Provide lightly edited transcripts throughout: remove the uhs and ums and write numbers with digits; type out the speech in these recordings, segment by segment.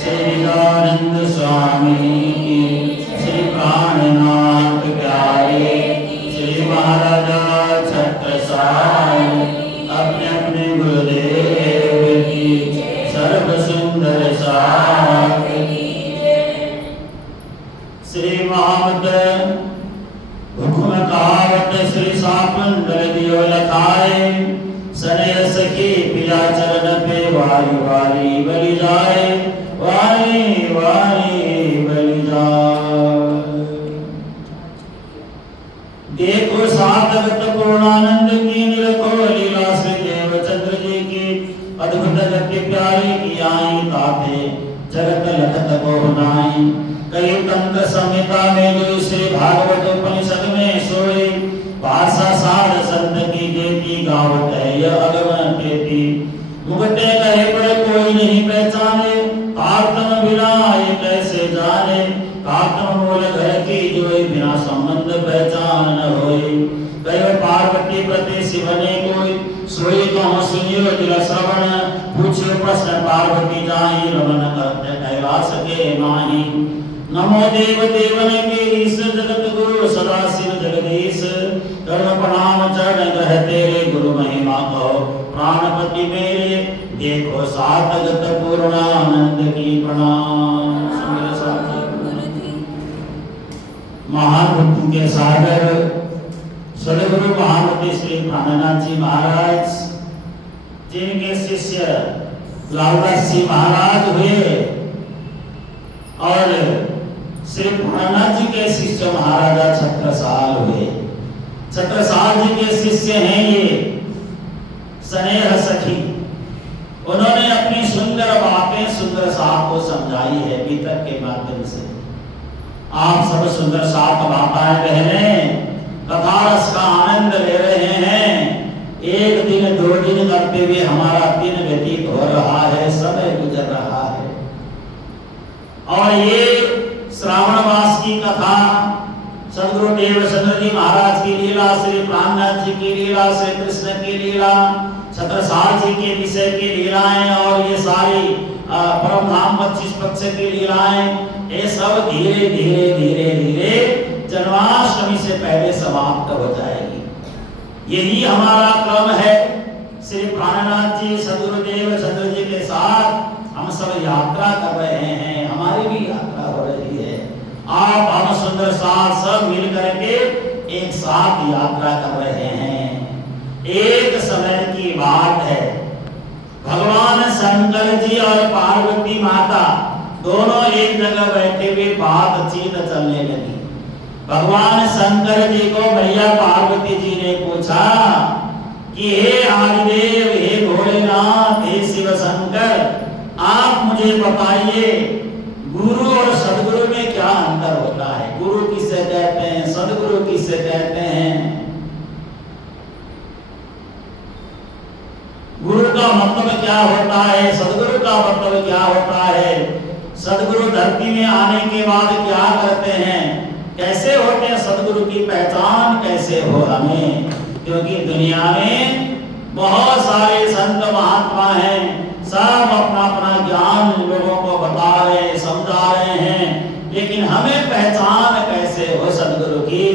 श्रीदानंद स्वामी की, श्री प्राणनाथ प्यारे, श्री महाराजा छत्रसाल अपने अपने गुरुदेव की सर्व सुंदर साथ। श्री मोहम्मद हुक्म कहावत श्री सापंदर दियो लखाए, सनय सखी पिया चरण पे वारी वारी बलि जाए, वारी वारी बलि जाए। देखो साधवत पूर्णानंद की निरखो लीला श्री देवचंद्र जी की, अद्भुत गति प्यारी की आई ताते जगत लखत को नाई। कई तंत्र संहिता में जो श्री भागवत उपनिषद में सोई, भाषा सार संत की जेती गावत है यह अगमन केती। मुगटे कहे पर कोई नहीं पहचाने, तारतम बिना ये कैसे जाने। तारतम मूल घर की जोई, बिना संबंध पहचान न होई। कहे पार्वती प्रति शिव ने कोई, सोई कहो सुनियो दिल श्रवण। पूछो प्रश्न पार्वती जाहि, रमन करते कैलाश के माही। नमो देव देवन के ईश, जगत गुरु सदा शिव जगदीश। कर्ण प्रणाम चरण ग्रह तेरे, गुरु महिमा कहो प्राणपति मेरे। देखो सातगत पूर्णानंद की प्रणाम। महान भक्ति के सागर सदगुरु महामती श्री प्राणनाथ जी महाराज, जिनके शिष्य लालदास जी महाराज हुए और श्री प्राणनाथ जी के शिष्य महाराजा छत्रसाल हुए। छत्रसाल जी के शिष्य हैं ये स्नेह सखी। उन्होंने अपनी सुंदर बातें सुंदर साथ को समझाई है गीतक के माध्यम से। आप सब सुंदर साथ बाताएं बहने कथा रस का आनंद ले रहे हैं। एक दिन दो दिन करते हुए हमारा दिन व्यतीत हो रहा है, समय गुजर रहा है। और ये श्रावण मास की कथा, सदगुरु देवचंद्र जी महाराज की लीला, श्री प्राणनाथ जी की लीला, श्री कृष्ण की लीला, छत्रसाल जी के विषय की लीलाएं और ये सारी परम धाम 25 पक्ष की लीलाएं, ये सब धीरे धीरे धीरे धीरे जन्माष्टमी से पहले समाप्त हो जाएगी। यही हमारा क्रम है। श्री प्राणनाथ जी सदगुरु देवचंद्र जी के साथ हम सब यात्रा कर रहे हैं, हमारी भी यात्रा हो रही है। आप हम सुंदर साथ सब मिल करके एक साथ यात्रा कर रहे हैं। एक समय की बात है, भगवान शंकर जी और पार्वती माता दोनों एक जगह बैठे हुए बातचीत चलने लगी। भगवान शंकर जी को मैया पार्वती जी ने पूछा कि हे आदिदेव, हे भोलेनाथ, हे शिव शंकर, आप मुझे बताइए गुरु और सदगुरु में क्या अंतर होता है? गुरु किसे कहते हैं, सदगुरु किसे कहते हैं? गुरु का मतलब क्या होता है, सदगुरु का मतलब क्या होता है? सदगुरु धरती में आने के बाद क्या करते हैं, कैसे होते हैं? सदगुरु की पहचान कैसे हो हमें? क्योंकि दुनिया में बहुत सारे संत महात्मा हैं, सब अपना अपना ज्ञान लोगों को बता रहे, समझा रहे हैं, लेकिन हमें पहचान कैसे हो सदगुरु की?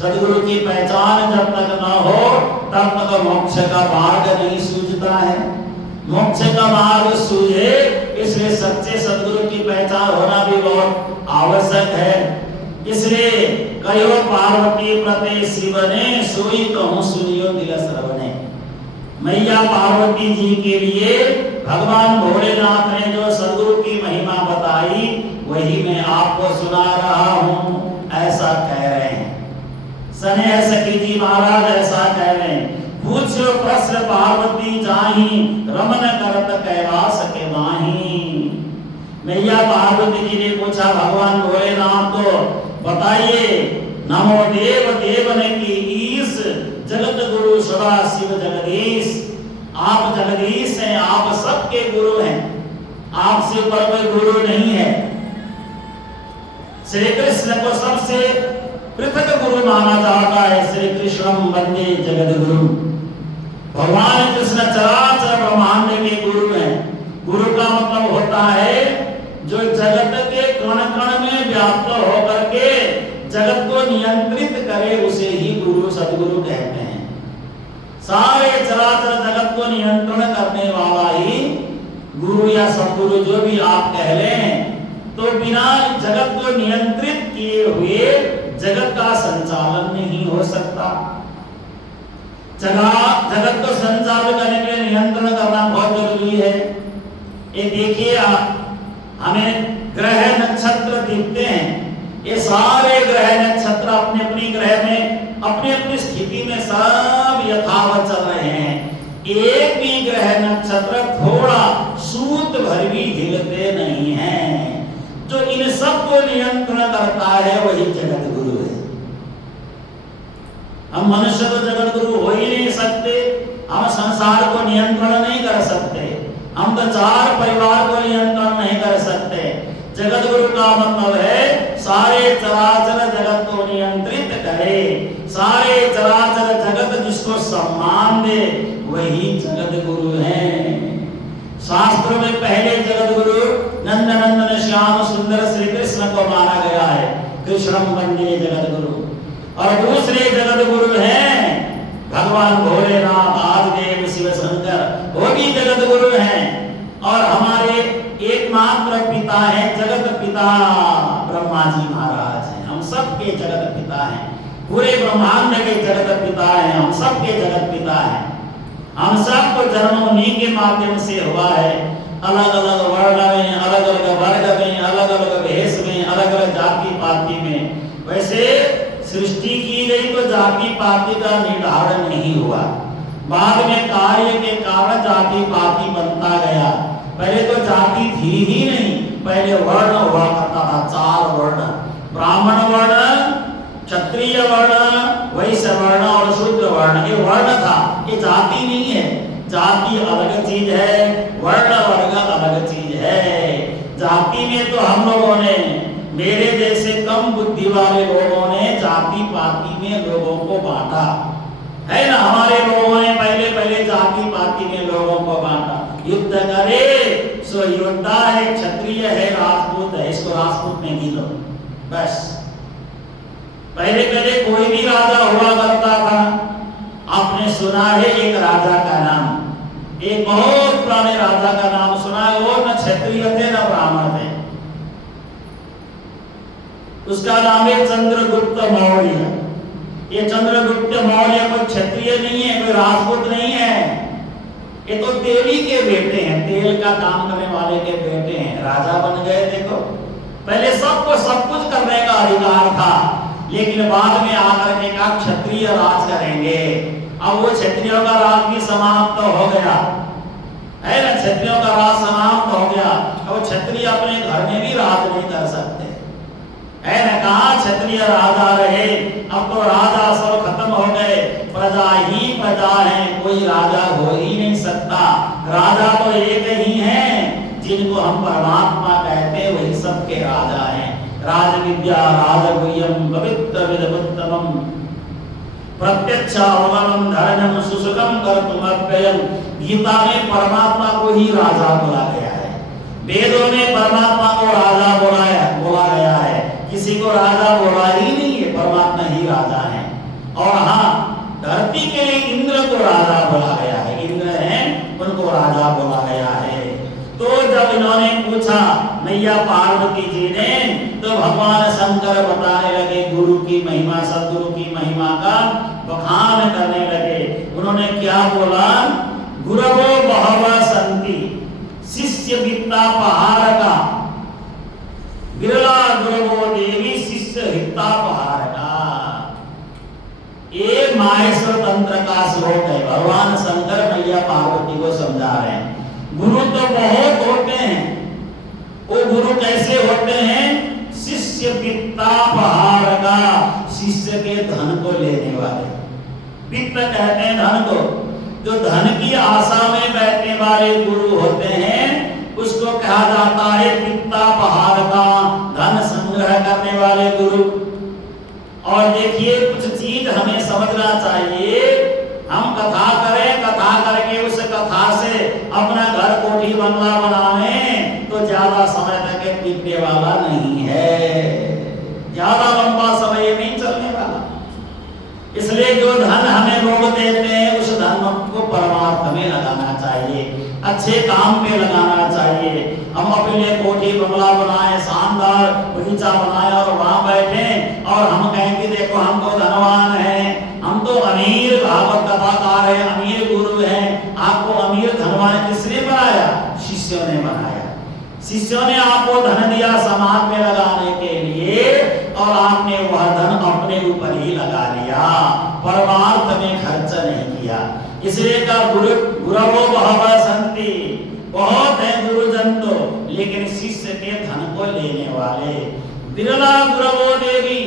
सदगुरु की पहचान जब तक न हो तब तक मोक्ष का मार्ग नहीं सूझता है। मोक्ष का मार्ग सूझे, इसलिए सच्चे सदगुरु की पहचान होना भी बहुत आवश्यक है। इसलिए कहो पार्वती प्रति शिव ने, सोई कहूं सुनियो दिल श्रवणे। मैया पार्वती जी के लिए भगवान भोलेनाथ ने जो सदगुरु की महिमा बताई, वही मैं आपको सुना रहा हूं। ऐसा कह रहे हैं स्नेह सखी जी महाराज, ऐसा कह रहे हैं। पूछो प्रश्न पार्वती जाहि, रमन करत कैलाश के माही। मैया पार्वती जी ने पूछा भगवान भोलेनाथ को, बताइए नमो देव देवन की ईश, जगत गुरु सदा शिव जगदीश। आप जगदीश हैं, आप सबके गुरु हैं, आपसे ऊपर कोई गुरु नहीं है। श्री कृष्ण को सबसे पृथक गुरु माना जाता है। श्री कृष्णम वंदे जगत गुरु। भगवान कृष्ण चराचर ब्रह्मांड के गुरु हैं। गुरु का मतलब होता है जो जगत के कण कण में व्याप्त होकर के जगत को नियंत्रित करे, उसे ही गुरु सद्गुरु कहते हैं। सारे चराचर जगत को नियंत्रण करने वाला ही गुरु या सद्गुरु जो भी आप कह लें, तो बिना जगत को नियंत्रित किए हुए जगत का संचालन नहीं हो सकता। जगत को संचालन करने के लिए नियंत्रण करना बहुत जरूरी है। ये देखिए, हमें ग्रह नक्षत्र दिखते हैं। ये सारे ग्रह नक्षत्र अपने अपनी ग्रह में अपनी अपनी स्थिति में सब यथावत चल रहे हैं। एक भी ग्रह नक्षत्र थोड़ा सूत भर भी हिलते नहीं हैं। जो इन सब को नियंत्रण करता है वही जगत गुरु है। हम मनुष्य तो जगत गुरु हो ही नहीं सकते। हम संसार को नियंत्रण नहीं कर सकते। हम तो चार परिवार को नियंत्रण नहीं कर सकते। जगत गुरु का मतलब है सारे चराचर जगत को नियंत्रित करे। सारे चराचर जगत जिसको सम्मान दे वही जगत गुरु है। शास्त्र में पहले जगत गुरु नंद नंदन श्याम सुंदर श्री कृष्ण को माना गया है। कृष्णम वंदे जगत गुरु। और दूसरे जगत गुरु हैं भगवान भोलेनाथ, आदिदेव, शिव शंकर, वो भी जगत गुरु हैं। और हमारे एकमात्र पिता है जगत पिता ब्रह्मा जी महाराज हैं। हम सबके जगत पिता हैं। पूरे ब्रह्मांड के जगत पिता हैं। हम सबके जगत पिता हैं। हम सबको जन्म उन्हीं के माध्यम से हुआ है। अलग अलग वर्ण में, अलग अलग वर्ग में, अलग अलग भेष में, अलग अलग जाति पाति में। वैसे सृष्टि की गई तो जाति पाति का निर्धारण नहीं हुआ। बाद में कार्य के कारण जाति पाति बनता गया। पहले तो जाति थी ही नहीं। पहले वर्ण हुआ करता था, 4 वर्ण। ब्राह्मण वर्ण, क्षत्रिय वर्ण, वैश्य वर्ण और शूद्र वर्ण। ये वर्ण था, ये जाति नहीं है। जाति अलग चीज है, वर्ण वर्ग अलग चीज है। जाति में तो हम लोगों ने, मेरे जैसे कम बुद्धि वाले लोगों ने जाति पाति में लोगों को बांटा है ना। हमारे लोगों ने पहले जाति पाति में लोगों को बांटा। युद्ध करे सो योद्धा है, क्षत्रिय है, राजपूत है, इसको राजपूत में गिनो बस। पहले कोई भी राजा हुआ करता था। आपने सुना है एक राजा का नाम, एक बहुत पुराने राजा का नाम सुना है। वो न क्षत्रिय थे न ब्राह्मण थे। उसका नाम है चंद्रगुप्त मौर्य। ये चंद्रगुप्त मौर्य कोई क्षत्रिय नहीं है, कोई राजपूत नहीं है। ये तो देवी के बेटे हैं, तेल का काम करने वाले के बेटे हैं। राजा बन गए। देखो, पहले सबको सब कुछ करने का अधिकार था, लेकिन बाद में आकर के कहा क्षत्रिय राज करेंगे। अब वो क्षत्रियों का राज भी समाप्त हो गया है ना। क्षत्रियों का राज समाप्त हो गया। अब क्षत्रिय अपने घर में भी राज नहीं कर सकते है ना। कहा क्षत्रिय राजा रहे। अब तो राजा सब खत्म हो गए। प्रजा ही प्रजा है, कोई राजा हो ही नहीं सकता। राजा तो एक ही हैं, जिनको हम परमात्मा कहते हैं, वही सबके राजा हैं। राज विद्या राजगुह्यम पवित्र विदुत्तमम प्रत्यक्ष अवगमन धर्मम सुसुखम कर्तुमव्ययम। गीता में परमात्मा को ही राजा बोला गया है। वेदों में परमात्मा को राजा बोला गया है। किसी को राजा बोला ही नहीं है, परमात्मा ही राजा है। और हाँ, धरती के लिए इंद्र को राजा बोला गया है। इंद्र हैं, उनको राजा बोला गया है। तो जब इन्होंने पूछा मैया पार्वती जी ने, तो भगवान शंकर बताने लगे गुरु की महिमा, सद्गुरु की महिमा का बखान करने लगे। उन्होंने क्या बोला? गुरवो बहवः सन्ति शिष्य वित्ता पहाड़ का, बिरला गुरवो देवी शिष्य हिता पहाड़ का। ये माहेश्वर तंत्र का श्लोक है। भगवान शंकर मैया पार्वती को समझा रहे हैं। गुरु तो बहुत होते हैं। वो गुरु कैसे होते हैं? शिष्य वित्ता पहाड़ का, शिष्य के धन को लेने वाले। वित्त कहते हैं धन को। जो धन की आशा में बैठने वाले गुरु होते हैं, उसको कहा जाता है वित्ता पहाड़ का, धन संग्रह करने वाले गुरु। और देखिए कुछ चीज हमें समझना चाहिए, हम कथा करें, कथा करके उस कथा से अपना घर कोठी बंगला बनाएं तो ज्यादा समय तक टिकने वाला नहीं है, ज्यादा लंबा समय नहीं चलने वाला। इसलिए जो धन हमें लोग देते हैं उस धन को परमार्थ में लगाना चाहिए, अच्छे काम पे लगाना चाहिए। हम अपने लिए कोठी बंगला बनाए, शानदार बगीचा बनाए और वहां बैठे और हम कहें कि देखो हम तो धनवान हैं, हम तो अमीर भागवत कथाकार हैं, अमीर गुरु हैं। आपको अमीर धनवान किसने बनाया? शिष्यों ने बनाया। शिष्यों ने आपको धन दिया समाज में लगाने के लिए और आपने वह धन अपने ऊपर ही लगा लिया, परमार्थ में खर्च नहीं किया। इसलिए का गुरवो बहवः सन्ति, बहुत है गुरुजन तो, लेकिन शिष्य के धन को लेने वाले बिरला गुरवो देवी।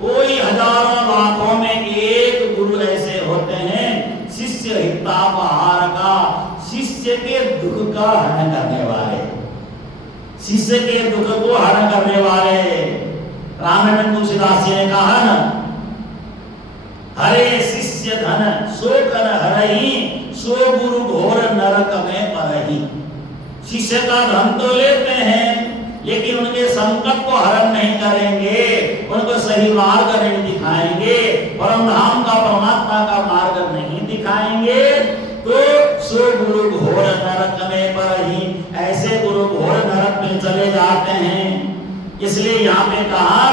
कोई हजारों लाखों में एक गुरु ऐसे होते हैं शिष्य हितापहार का, शिष्य के दुख का हरण करने वाले, शिष्य के दुख को हरण करने वाले। रामायण तुलसीदास जी ने कहा ना, हरे शिष्य धन सो कर हरहि, सो गुरु घोर नरक में परहि। शिष्य का धन तो लेते हैं लेकिन उनके संकट को हरण नहीं करेंगे, उनको सही मार्ग नहीं दिखाएंगे, परम धाम का परमात्मा का मार्ग नहीं दिखाएंगे तो सो गुरु घोर नरक में परहि, ऐसे गुरु घोर नरक में चले जाते हैं। इसलिए यहाँ पे कहा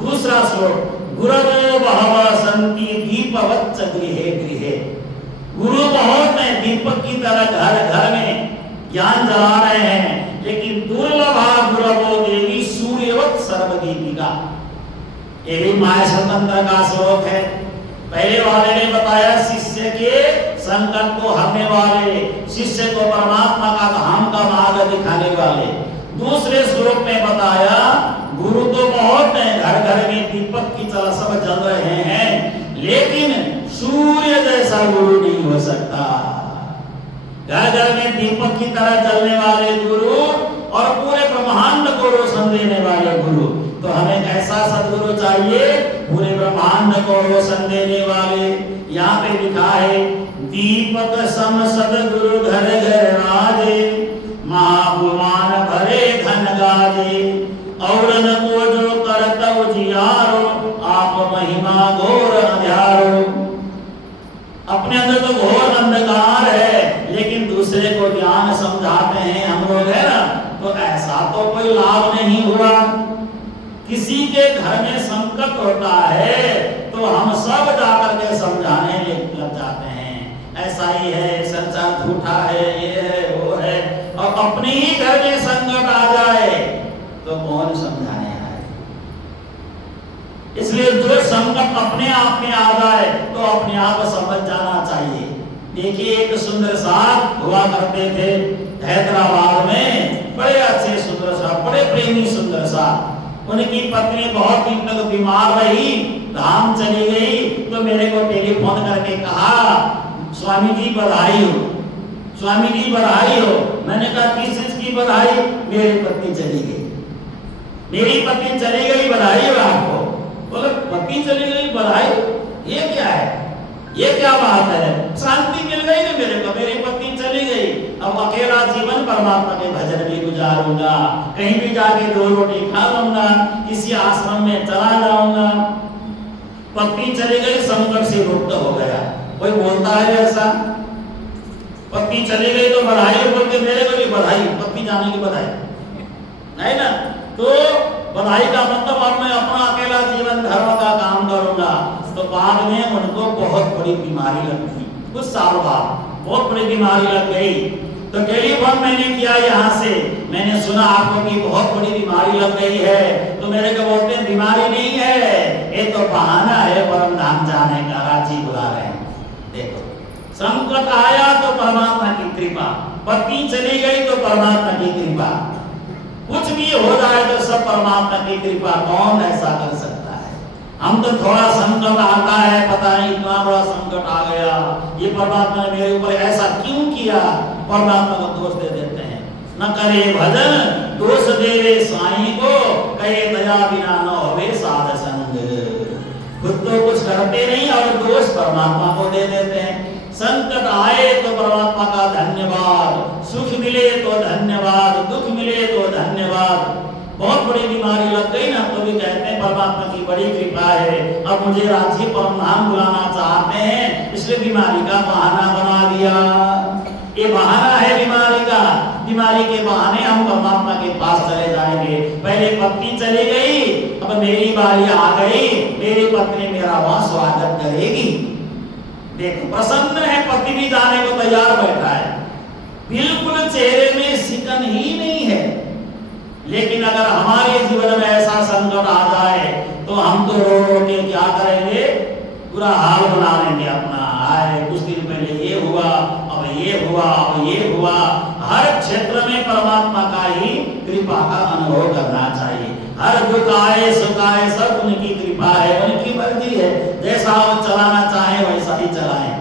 दूसरा श्लोक, गुरवो बहवः सन्ति दीपवच्च गृहे गृहे। गुरु बहुत है, दीपक की तरह घर घर में ज्ञान जला रहे हैं, लेकिन दुर्लभा गुरवो देवी सूर्यवत् सर्वदीपिका। ये भी माया मंत्र का श्लोक है। पहले वाले ने बताया शिष्य के संकट को हरने वाले, शिष्य को परमात्मा का धाम का मार्ग दिखाने वाले। दूसरे श्लोक में बताया गुरु तो बहुत है, घर घर में दीपक की तरह सब जल रहे हैं, लेकिन सूर्य जैसा गुरु नहीं हो सकता। घर घर में दीपक की तरह जलने वाले गुरु और पूरे ब्रह्मांड को रोशन देने वाले गुरु। तो हमें कैसा सदगुरु चाहिए? पूरे ब्रह्मांड को रोशन देने वाले। यहाँ पे लिखा है, दीपक सम सदगुरु घर घर राजे, महागुमान भरे धन गाजे, और न को जो करता उजियारो, आप महिमा घोर अंधियारो। अपने अंदर तो घोर अंधकार है, लेकिन दूसरे को ज्ञान समझाते हैं हम लोग, है ना, तो ऐसा तो कोई लाभ नहीं हुआ। किसी के घर में संकट होता है तो हम सब जाकर के समझाने लग जाते हैं, ऐसा ही है, संसार झूठा है, ये है वो है। और अपने ही घर में संकट आ जाए तो कौन समझाने आए? इसलिए जो संकट अपने आप में आ जाए तो अपने आप समझ जाना चाहिए। देखिए एक सुंदर साहब हुआ करते थे हैदराबाद में, बड़े अच्छे सुंदर साहब, बड़े प्रेमी सुंदर साहब। उनकी पत्नी बहुत दिन तक बीमार रही, धाम चली गई, तो मेरे को टेलीफोन करके कहा, स्वामी जी बधाई हो, स्वामी जी बधाई हो। मैंने कहा किस चीज की बधाई? मेरी पत्नी चली गई, मेरी पत्नी चली गई, बधाई हो आपको। बोले पत्नी चली गई, बधाई? ये क्या है, ये क्या बात है? शांति मिल गई ना मेरे को, मेरी पत्नी चली गई, अब अकेला जीवन परमात्मा के भजन में गुजारूंगा, कहीं भी जाके 2 रोटी खा लूंगा, किसी आश्रम में चला जाऊंगा। पत्नी चली गई, संकट से मुक्त हो गया। कोई बोलता है ऐसा? पत्नी चली गई तो बधाई बोलते, मेरे को भी बधाई, पत्नी जाने की बधाई नहीं ना। तो बधाई का मतलब अब मैं अपना अकेला जीवन धर्म का काम करूंगा। तो बाद में उनको बहुत बड़ी बीमारी लग गई, कुछ साल बाद बहुत बड़ी बीमारी लग गई। तो टेलीफोन मैंने किया यहाँ से, मैंने सुना आपको कि बहुत बड़ी बीमारी लग गई है। तो मेरे को बोलते हैं बीमारी नहीं है, ये तो बहाना है परम धाम जाने का, रांची बुला रहे हैं। देखो संकट आया तो परमात्मा की कृपा, पत्नी चली गई तो परमात्मा की कृपा, कुछ भी हो जाए तो सब परमात्मा की कृपा। कौन ऐसा कर सकता है? हम तो थोड़ा संकट आता है, पता नहीं इतना बड़ा संकट आ गया, ये परमात्मा ने मेरे ऊपर ऐसा क्यों किया, परमात्मा को दोष दे देते हैं। न करे भजन दोष देवे साईं को, कहे दया बिना न होवे साध संग। खुद तो कुछ करते नहीं और दोष परमात्मा को दे देते हैं। संकट आए तो परमात्मा का धन्यवाद, सुख मिले तो धन्यवाद, दुख मिले तो धन्यवाद। बहुत बड़ी बीमारी लग गई ना तो भी कहते हैं परमात्मा की बड़ी कृपा है, अब मुझे रांची परमधाम बुलाना चाहते हैं इसलिए बीमारी का बहाना बना दिया। ये बहाना है बीमारी का, बीमारी के बहाने हम परमात्मा के पास चले जाएंगे। पहले पत्नी चली गई, अब मेरी बारी आ गई, मेरी पत्नी मेरा वहां स्वागत करेगी। देखो प्रसन्न है, पति भी जाने को तैयार बैठा है, बिल्कुल चेहरे में सिकन ही नहीं है। लेकिन अगर हमारे जीवन में ऐसा संकट आ जाए तो हम तो रो रो के क्या करेंगे, पूरा हाल बना लेंगे अपना। आए कुछ दिन पहले ये हुआ, अब ये हुआ, अब ये हुआ। हर क्षेत्र में परमात्मा का ही कृपा का अनुभव करना चाहिए। हर दुख आए सुख आए सब उनकी कृपा है, उनकी मर्जी है। जैसा वो चलाना चाहे वैसा ही चलाएं,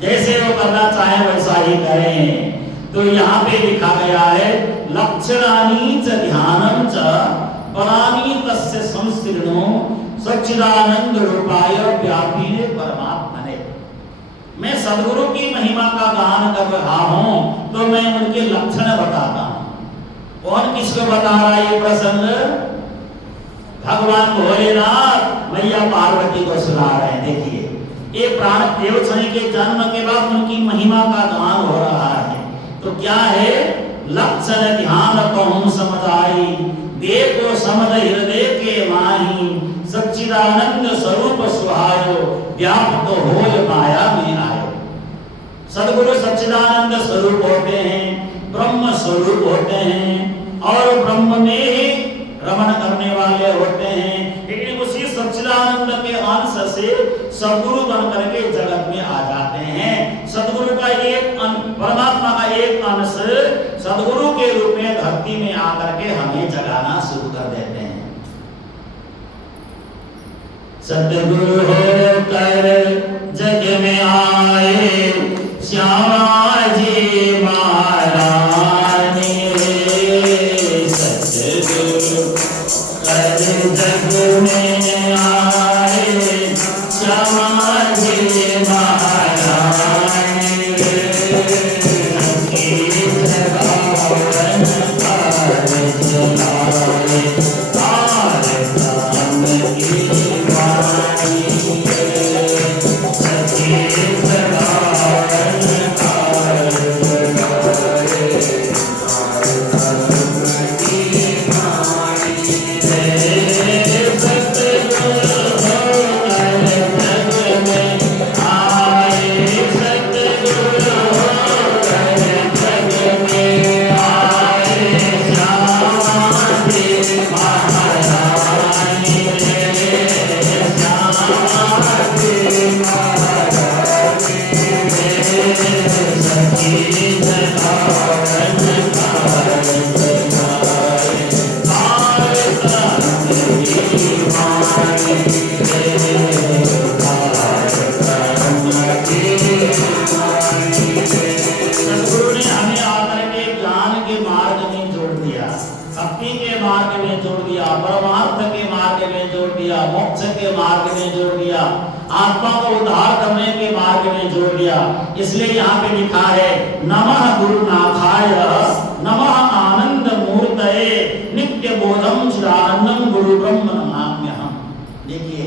जैसे वो करना चाहे वैसा ही करें। तो यहाँ पे लिखा गया है लक्षणानि च ध्यानं च परानि तस्य संस्तीर्णो सच्चिदानंद रूपाय व्यापिने परमात्मने। मैं सद्गुरु की महिमा का गान कर रहा हूँ तो मैं उनके लक्षण बताता हूँ। कौन किसको बता रहा है ये प्रसंग? भगवान भोलेनाथ मैया पार्वती को सुना रहे हैं। देखिए ये प्राण देव शनि के जन्म के बाद उनकी महिमा का गान हो रहा है। तो क्या है? लक्षण ध्यान कहूं समझाई, देखो समझ हृदय के माही, सच्चिदानंद स्वरूप सुहायो, व्यापक होय माया में आयो। सद्गुरु सच्चिदानंद स्वरूप होते हैं, ब्रह्म स्वरूप होते हैं और ब्रह्म में ही रमण करने वाले होते हैं। लेकिन उसी सच्चिदानंद के अंश से सद्गुरु बन करके जगत में आ जाते हैं। सद्गुरु का एक परमात्मा का एक अंश सद्गुरु के रूप में धरती में आकर के हमें जगाना शुरू कर देते हैं। सद्गुरु होकर जग में आए श्यामा जी महारानी, सद्गुरु कर जग में आए श्यामा जी महारानी। आत्मा को उद्धार करने के मार्ग में जोड़ दिया। इसलिए यहाँ पे लिखा है नमः गुरुनाथाय नमः आनंद मूर्तये नित्य बोधम चिदानंदम गुरु ब्रह्म नमाम्यहम्। देखिए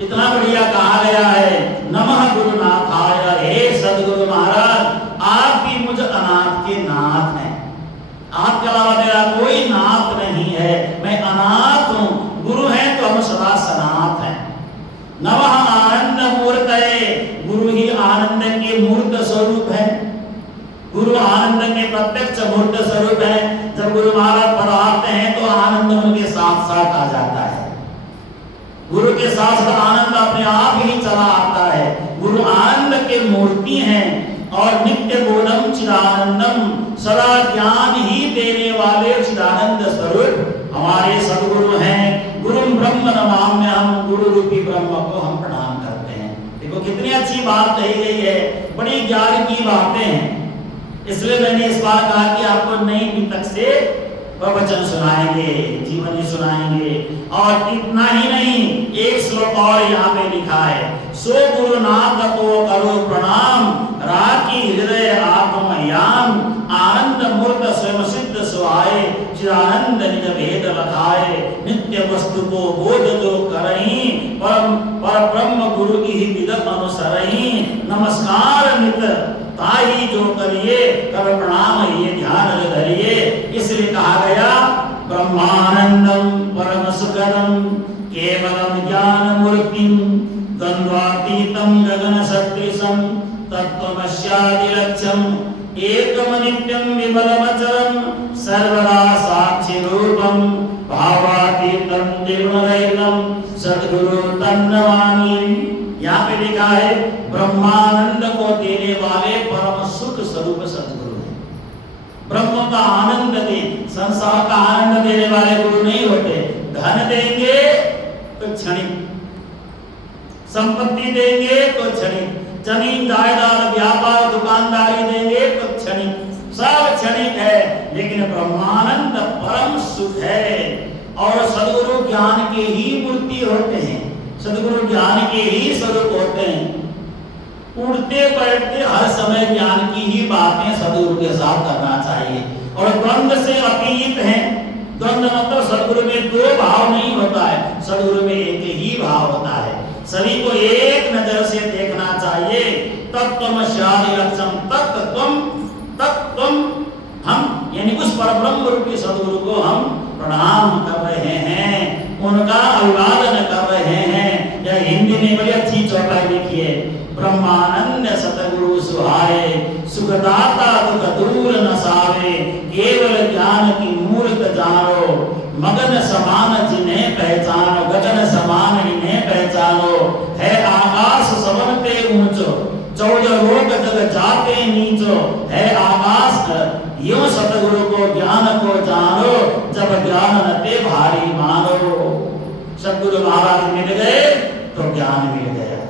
इतना बढ़िया कहा गया है नमः गुरुनाथाय, हे सद्गुरु महाराज आप भी मुझ अनाथ के नाथ हैं, आपके अलावा मेरा कोई नाथ नहीं है, मैं अनाथ हूँ। गुरु है तो हम सदा सनाथ हैं। नमः आनंद मूर्तये, गुरु ही आनंद के मूर्त स्वरूप है, गुरु आनंद के प्रत्यक्ष मूर्त स्वरूप है। जब गुरु महाराज पढ़ाते हैं तो आनंद उनके साथ साथ आ जाता है, गुरु के साथ साथ आनंद अपने आप ही चला आता है। गुरु आनंद के मूर्ति हैं और नित्य बोधम चिदानंदम, सदा ज्ञान ही देने वाले चिदानंद स्वरूप हमारे सद्गुरु हैं। गुरु ब्रह्म नमाम्यहम्, गुरु रूपी ब्रह्म को हम प्रणाम करते हैं। देखो कितनी अच्छी बात कही गई है, बड़ी ज्ञान की बातें हैं। इसलिए मैंने इस बार कहा कि आपको नई पुस्तक से प्रवचन सुनाएंगे, जीवनी सुनाएंगे। और इतना ही नहीं, एक श्लोक और यहाँ पे लिखा है, सो गुरुनाथ को करो प्रणाम, राखी हृदय आत्मयाम, आनंद मूर्त स्वयं सिद्ध सुहाए, चिदानंद निज भेद लखाए, नित्य वस्तु को बोध जो करही, पर ब्रह्म गुरु की ही विदत अनुसरही, नमस्कार नित ताही जो करिए, कर प्रणाम ये ध्यान धरिए। इसलिए कहा गया ब्रह्मानंदम परम सुखदम केवलम ज्ञान मूर्तिम द्वंद्वातीतम गगन सदृशम तत्त्वमस्यादि लक्ष्यम एकम नित्यम विमलमचरम सर्वदा साक्षी रूपम भावातीतम निर्मलम सद्गुरु तन्नमामि। यहाँ पे लिखा है ब्रह्मानंद को देने वाले परम सुख स्वरूप सद्गुरु है। ब्रह्म का आनंद दे, संसार का आनंद देने वाले गुरु नहीं होते। धन देंगे तो क्षणिक, संपत्ति देंगे तो क्षणिक, जमीन जायदाद व्यापार दुकानदारी देंगे तो क्षणिक, सब क्षणिक है। लेकिन ब्रह्मानंद परम सुख है। और सद्गुरु ज्ञान के ही मूर्ति होते हैं, सद्गुरु ज्ञान के ही स्वरूप होते हैं। उड़ते बैठते हर समय ज्ञान की ही बातें सद्गुरु के साथ करना चाहिए। और द्वंद्व से अपीत है। द्वंद्व मतलब सद्गुरु में दो भाव नहीं होता है, सद्गुरु में एक ही भाव होता है। सभी को एक नजर से देखना चाहिए। तत्त्वमस्यादि लक्ष्यम, तत्त्वम हम यानी उस परब्रह्म रूपी सद्गुरु को हम प्रणाम कर रहे हैं, उनका अभिवादन कर रहे हैं। यह हिंदी में बड़ी अच्छी चौपाई लिखी है, ब्रह्मानंद सतगुरु सुहाए, सुखदाता दुख दूर नसावे, केवल ज्ञान की मूर्त जानो, मगन समान जिन्हें पहचानो, गगन समान इन्हें पहचानो, है आकाश सबनते ऊंचो, 14 लोक जग जाते नीचो, है आकाश यो सतगुरु को ज्ञान को जानो, जब ज्ञान नते भारी मानो। सतगुरु महाराज मिल गए तो ज्ञान मिल गया।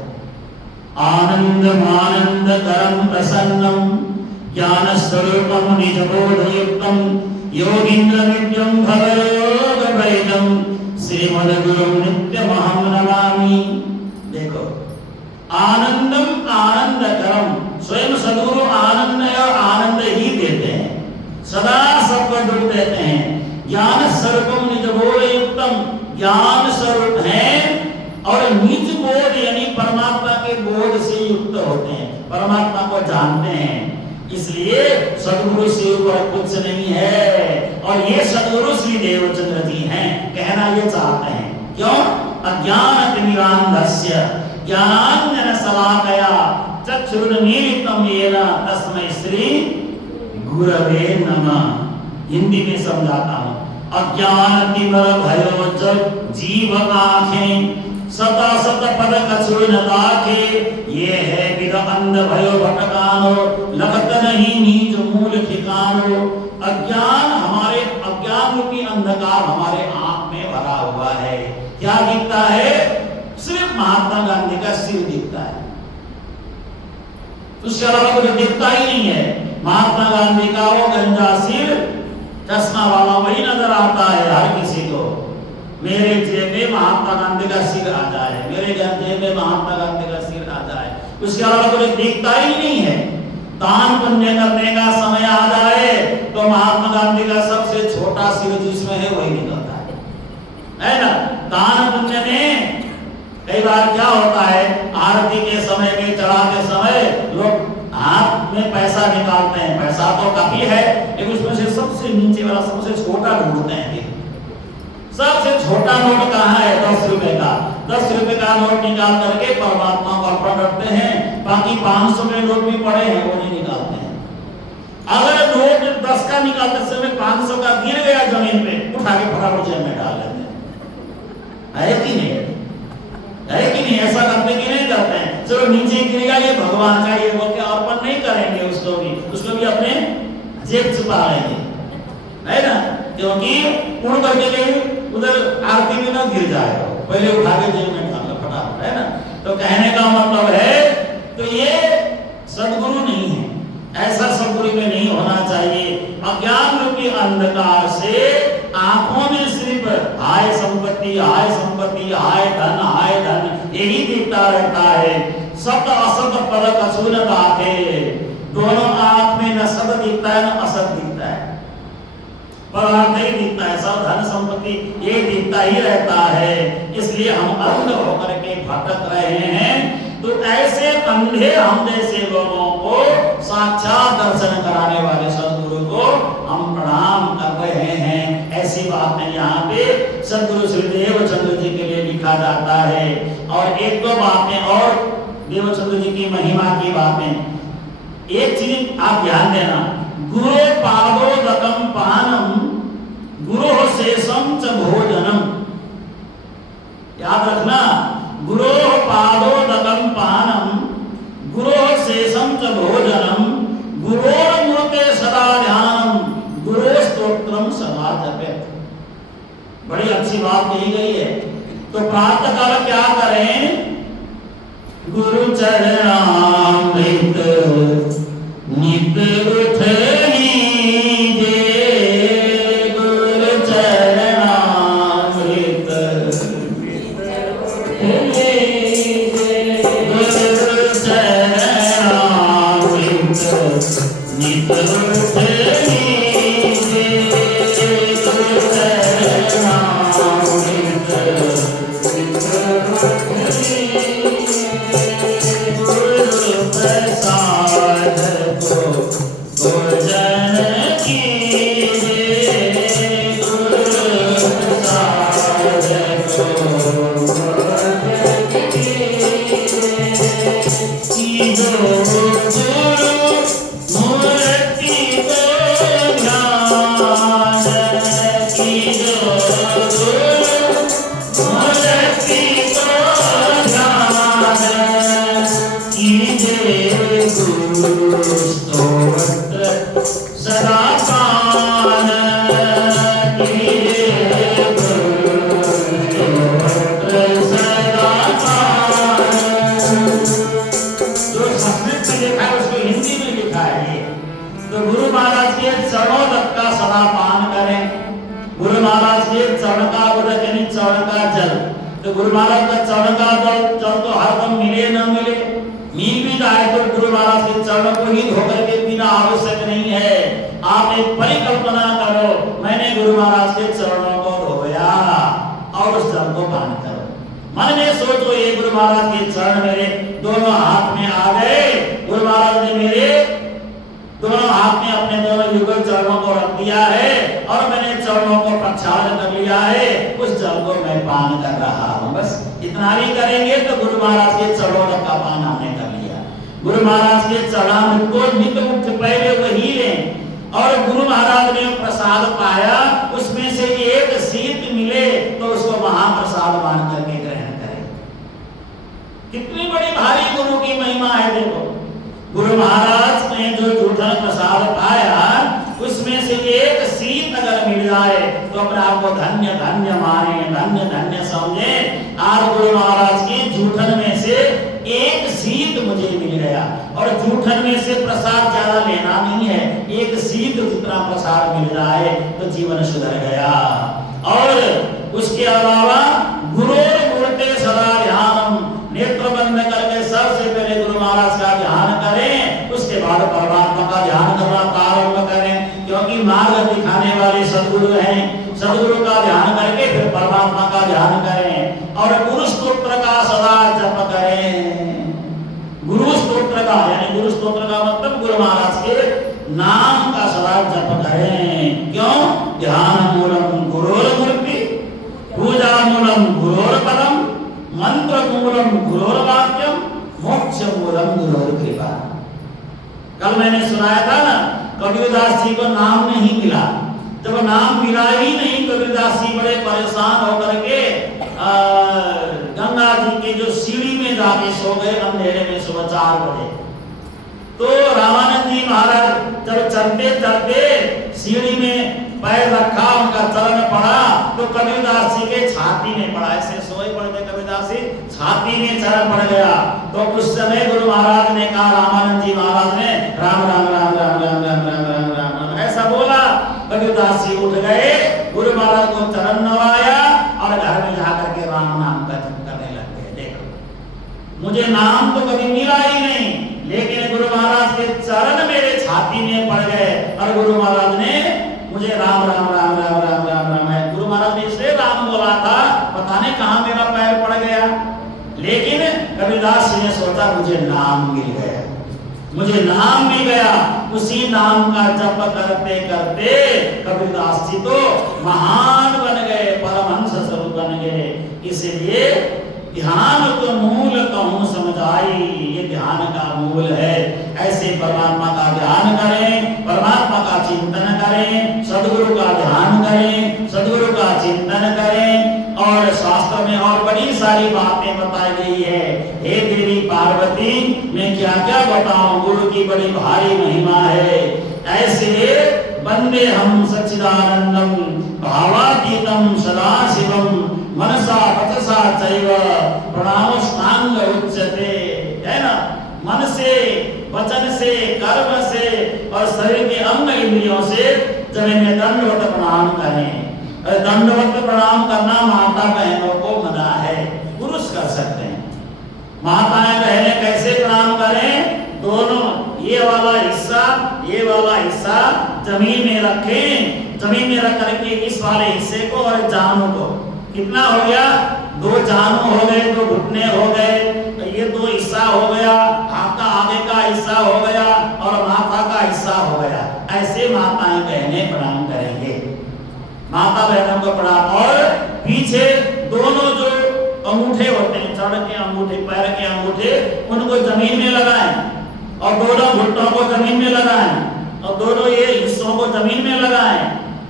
आनंद मानंद करम प्रसन्नम ज्ञान स्वरूपम निज बोधयुक्तम योगींद्र नित्यम भवयोग वैदम श्रीमद गुरु नित्यमहं नमामि। देखो, आनंदम आनंद करम, स्वयं सद्गुरु आनंद और आनंद ही देते हैं, सदा सबको दुख देते हैं। ज्ञान स्वरूपम निज बोधयुक्तम, ज्ञान स्वरूप है और निज बोध यानी परमात्मा के बोध से युक्त होते हैं, परमात्मा को जानते हैं। इसलिए सद्गुरु से ऊपर कुछ नहीं है। और ये सद्गुरु श्री देवचंद्र जी हैं, कहना ये चाहते हैं। क्यों? अज्ञानतिमिरान्धस्य ज्ञानांजन शलाकया चक्षुरुन्मीलितं येन तस्मै श्री गुरवे नमः। हिंदी में समझाता हूँ। अज्ञानतिमिर भयो जब जीव आँखें सता सत पद कछु न ताके, ये है विद अंध भयो भटकानो, लगत नहीं नीच मूल ठिकानो। अज्ञान हमारे अज्ञान रूपी अंधकार हमारे आंख में भरा हुआ है। क्या दिखता है? सिर्फ महात्मा गांधी का सिर दिखता है, उसके अलावा कुछ दिखता ही नहीं है। महात्मा गांधी का वो गंजा सिर, चश्मा वाला वही नजर आता है हर किसी को। मेरे जेब में महात्मा गांधी का सिर आ जाए, मेरे जेब में महात्मा गांधी का सिर आ जाए, उसके अलावा कुछ दिखता ही नहीं है। दान पुण्य करने का समय आ जाए तो महात्मा गांधी का सबसे छोटा सिर जिसमें है वही निकलता है ना। दान पुण्य में कई बार क्या होता है, आरती के समय के चढ़ाते समय लोग हाथ में पैसा निकालते हैं, पैसा तो काफी है लेकिन उसमें से सबसे नीचे वाला सबसे छोटा ढूंढते हैं। सबसे छोटा नोट कहाँ है? 10 रुपए का। 10 रुपए का नोट निकाल करके परमात्मा को अर्पण करते हैं, बाकी 500 के नोट भी पड़े हैं वो नहीं निकालते हैं। अगर नोट 10 का निकालते समय 500 का गिर गया जमीन पे, उठा के फटाफट जेब में डाल लेते हैं। है कि नहीं? है कि नहीं? ऐसा करते कि नहीं करते हैं? चलो नीचे गिरेगा ये भगवान का, ये बोल के अर्पण नहीं करेंगे उसको भी अपने जेब छुपा लेंगे, है ना। क्योंकि उड़ करके कहीं उधर आरती में ना गिर जाएगा, पहले उठा के जेब में डाल लो फटाफट, है ना। तो कहने का मतलब है तो ये सद्गुरु नहीं है, ऐसा सद्गुरु में नहीं होना चाहिए। अज्ञान रूपी अंधकार से संपत्ति, हाय धन यही दिखता रहता है। सत असत पद कछु न दाखे, दोनों आंख में न सत दिखता है न असत दिखता है, पदार्थ नहीं दिखता है, सब धन संपत्ति ये दिखता ही रहता है। इसलिए हम अंध होकर के भटक रहे हैं। तो ऐसे अंधे हम जैसे लोगों को साक्षात दर्शन कराने वाले सदगुरु को हम प्रणाम कर रहे हैं। ऐसी बात नहीं यहाँ पे सदगुरु श्री देवचंद्र जी के लिए लिखा जाता है। और एक दो बातें और देवचंद्र जी की महिमा की बातें। एक चीज आप ध्यान देना, गुरु पादोदकम पानम गुरु शेषम च भोजनम, याद रखना, गुरु पादोदकम पानम गुरु शेषम च भोजनम गुरोर्मूर्ते सदा ध्यानम गुरु स्तोत्रम सदा जपेत्। बड़ी अच्छी बात कही गई है। तो प्रातः काल क्या करें? गुरु चरणामृत नित उठनी जे, गुरु चरणामृत गुरु चरणामृत नित उठनी जे, गुरु चरणामृत गुरु प्रसाद को भोजन कीजिए, गुरु प्रसाद को भोजन कीजिए। गुरु मूर्ति को ध्यान कीजो, गुरु मूर्ति को ध्यान कीजे, गुरु स्तोत्र सदा पान कीजे, गुरु स्तोत्र सदा पान। जो संस्कृत में लिखा है उसको हिंदी में लिखा है। तो गुरु महाराज के चरणों तक का सदा पान करें। गुरु महाराज के चरण का उदक यानी चरण का जल, तो गुरु महाराज का चरण का जल तो हरदम मिले न मिले, मिल भी जाए तो गुरु महाराज के चरण को ही धोकर के पीना आवश्यक नहीं है। आप एक परिकल्पना करो, मैंने गुरु महाराज के चरणों को धोया और उस जल को पान करो। मन में सोचो ये गुरु महाराज के चरण मेरे दोनों हाथ में आ गए, गुरु महाराज ने मेरे दोनों हाथ में अपने दोनों युगल चरणों को रख दिया है और मैंने चरणों को प्रक्षालन कर लिया है, उस जल को मैं पान कर रहा हूँ। बस इतना भी करेंगे तो गुरु महाराज के चरणों का पान हमने कर लिया। गुरु महाराज के चरणामृत को नित मुक्त पहले वही लें और गुरु महाराज ने प्रसाद पाया, उसमें से एक सीत मिले तो उसको महाप्रसाद मान करके ग्रहण करें। कितनी बड़ी भारी गुरु की महिमा है। देखो गुरु महाराज ने जो जूठन प्रसाद पाया उसमें से एक सीत अगर मिल जाए तो अपने आप को धन्य धन्य माने, धन्य धन्य समझे। आज गुरु महाराज की जूठन में से एक सीत मुझे मिल गया और जूठन में से प्रसाद ज्यादा लेना नहीं है, एक सीत जितना प्रसाद मिल जाए तो जीवन सुधर गया। और उसके अलावा गुरु मूर्ते सदा ध्यानम, नेत्र बंद करके सबसे पहले गुरु महाराज का ध्यान करें, उसके बाद परमात्मा का ध्यान करना प्रारंभ करें, क्योंकि मार्ग दिखाने वाले सदगुरु हैं। सदगुरु का ध्यान करके फिर परमात्मा का ध्यान करें और गुरु स्तोत्र का सदा जप करें। गुरु स्तोत्र का यानी गुरु स्तोत्र का मतलब गुरु महाराज के नाम का सदा जप करें। क्यों? ध्यान मूलम गुरोर्मूर्ति, पूजा मूलम गुरोर्पदम, मंत्र मूलम गुरोर्वाक्यम, मोक्ष मूलम गुरोर्कृपा। कल मैंने सुनाया था ना, कबीरदास जी को नाम नहीं मिला। जब नाम मिला ही नहीं, कबीरदास जी बड़े परेशान होकर के गंगा जी के जो सीढ़ी में जाके सो गए अंधेरे में सुबह 4 बजे। तो रामानंद जी महाराज जब चलते चलते सीढ़ी में पैर रखा, उनका चरण पड़ा तो कबीरदास जी के छाती में पड़ा। ऐसे सोए पड़ते कबीरदास जी, छाती में चरण पड़ गया। तो उस समय गुरु महाराज ने कहा, रामानंद जी महाराज ने राम राम राम राम राम राम राम राम राम राम ऐसा बोला। कबीरदास जी उठ गए, गुरु महाराज को चरण नवाया और घर में मुझे नाम तो कभी मिला ही नहीं, लेकिन गुरु महाराज के चरण मेरे छाती में पड़ गए और गुरु महाराज ने मुझे राम राम राम राम राम राम राम है। गुरु महाराज ने इसलिए राम बोला था, पता नहीं कहां मेरा पैर पड़ गया, लेकिन कबीरदास जी ने सोचा मुझे नाम मिल गया, मुझे नाम मिल गया। उसी नाम का जप करते करते कबीरदास जी तो महान बन गए, परमहंस स्वरूप बन गए। इसलिए ध्यान तो मूल कहूं समझाई, ये ध्यान का मूल है। ऐसे परमात्मा का ध्यान करें, परमात्मा का चिंतन करें, सदगुरु का ध्यान करें, सदगुरु का चिंतन करें। और शास्त्र में और बड़ी सारी बातें बताई गई है। हे देवी पार्वती, मैं क्या क्या बताऊं, गुरु की बड़ी भारी महिमा है। ऐसे बंदे हम सच्चिदानंदम भावातीतम सदाशिवम मनसा वचसा चैव प्रणवस्तांग उच्यते, है ना। मन से, वचन से, कर्म से और शरीर के अंग इंद्रियों से जब इन्हें दंडवत प्रणाम करें। दंडवत प्रणाम करना माता बहनों को मना है, पुरुष कर सकते हैं। माताएं बहनें कैसे प्रणाम करें, दोनों ये वाला हिस्सा जमीन में रखें, जमीन में रख करके इस वाले हिस्से को और जानों को, कितना हो गया, 2 जानों हो गए, 2 घुटने हो गए, ये 2 हिस्सा हो गया, हाथ का आगे का हिस्सा हो गया और माथा का हिस्सा हो गया। ऐसे माताएं बहनें प्रणाम करेंगे, माता बहनों को प्रणाम। और पीछे दोनों जो अंगूठे होते हैं, चरण के अंगूठे, पैर के अंगूठे, उनको जमीन में लगाएं और दोनों घुटनों को जमीन में लगाएं और दोनों ये हिस्सों को जमीन में लगाएं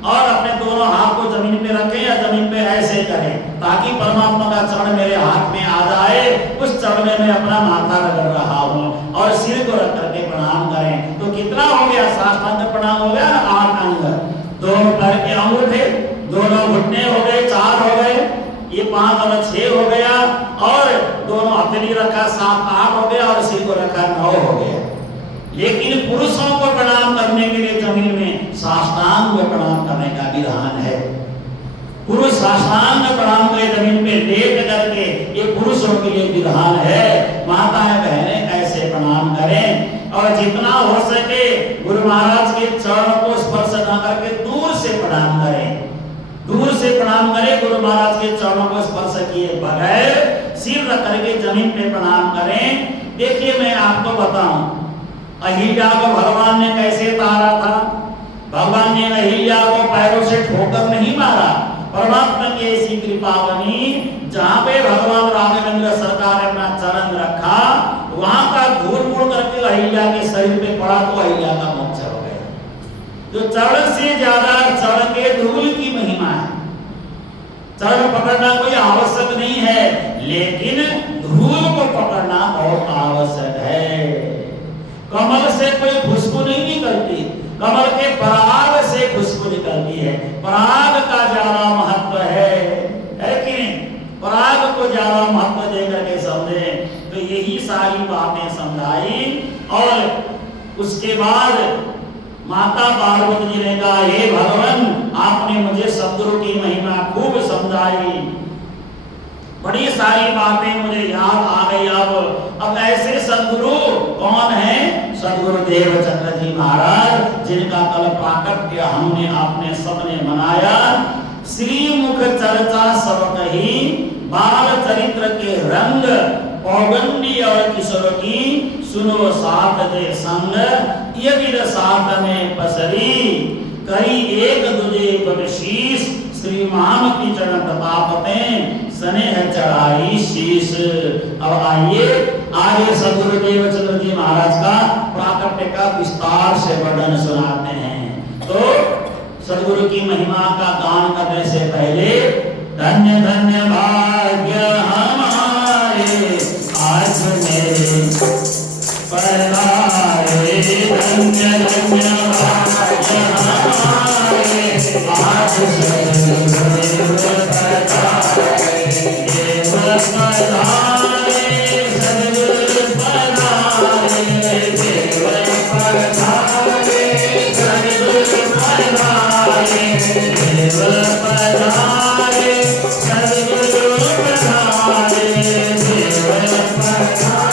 और अपने दोनों हाथ को जमीन पे रखें या जमीन पे ऐसे करें, ताकि परमात्मा का चरण मेरे हाथ में आ जाए। उस चरण में मैं अपना माथा रगड़ रहा हूँ और सिर को रख करके प्रणाम करें। तो कितना हो गया, साष्टांग प्रणाम हो गया, 8 अंग। दोनों पैर के अंगूठे, दोनों घुटने हो गए, 4 हो गए, ये 5 और 6 हो गया, और दोनों हथेली रखा 7 8 हो गया और सिर को रखा 9 हो गया। लेकिन पुरुषों को प्रणाम करने के लिए जमीन में साष्टांग प्रणाम करने का विधान है। पुरुष साष्टांग प्रणाम करे जमीन पे लेट करके, ये पुरुषों के लिए विधान है। माताएं बहनें ऐसे प्रणाम करें और जितना हो सके गुरु महाराज के चरणों को स्पर्श न करके दूर से प्रणाम करें, दूर से प्रणाम करें। गुरु महाराज के चरणों को स्पर्श किए बगैर सिर रख करके जमीन पे प्रणाम करें। देखिए मैं आपको बताऊं, अहिल्या को भगवान ने कैसे तारा था। भगवान ने अहिल्या को पैरों से ठोकर नहीं मारा, परमात्मा की ऐसी कृपा बनी, जहां पे भगवान राघवेंद्र सरकार ने अपना चरण रखा, वहां का धूल मुड़ करके अहिल्या के शरीर पे पड़ा तो अहिल्या का मोक्ष हो गया। जो चरण से ज्यादा चरण के धूल की महिमा है। चरण पकड़ना कोई आवश्यक नहीं है, लेकिन धूल को पकड़ना बहुत आवश्यक है। कमल से कोई खुशबू नहीं निकलती, कमल के पराग से खुशबू निकलती है। पराग का ज्यादा महत्व है कि नहीं? पराग को ज्यादा महत्व देकर के समझे। तो यही सारी बातें समझाई और उसके बाद माता पार्वती जी ने कहा, हे भगवान, आपने मुझे सदगुरु की महिमा खूब समझाई, बड़ी सारी बातें मुझे याद आ गई। अब ऐसे सदगुरु कौन है? सदगुरु देवचंद्र जी महाराज, जिनका कल प्राकट्य हमने आपने सबने मनाया। श्री मुख चर्चा सब कही, बाल चरित्र के रंग, पौगंडी और किशोर की सुनो साथ दे संग, ये विद साथ में पसरी, करी एक दूजे पर शीश, श्री मान की चरण प्रतापते स्नेह चढ़ाई शीश। अब आइए आगे सदगुरु देवचंद्र जी महाराज का प्राकट्य का विस्तार से वर्णन सुनाते हैं। तो सदगुरु की महिमा का गान करने से पहले धन्य धन्य भाग्य हमारे आज मेरे पधारे, धन्य धन्य भाग्य हमारे आज सदगुरु पधारे, देव पधारे, सदगुरु पधारे, देव पधारे, सदगुरु पधारे, देव पधारे, सदगुरु पधारे, देव पधारे।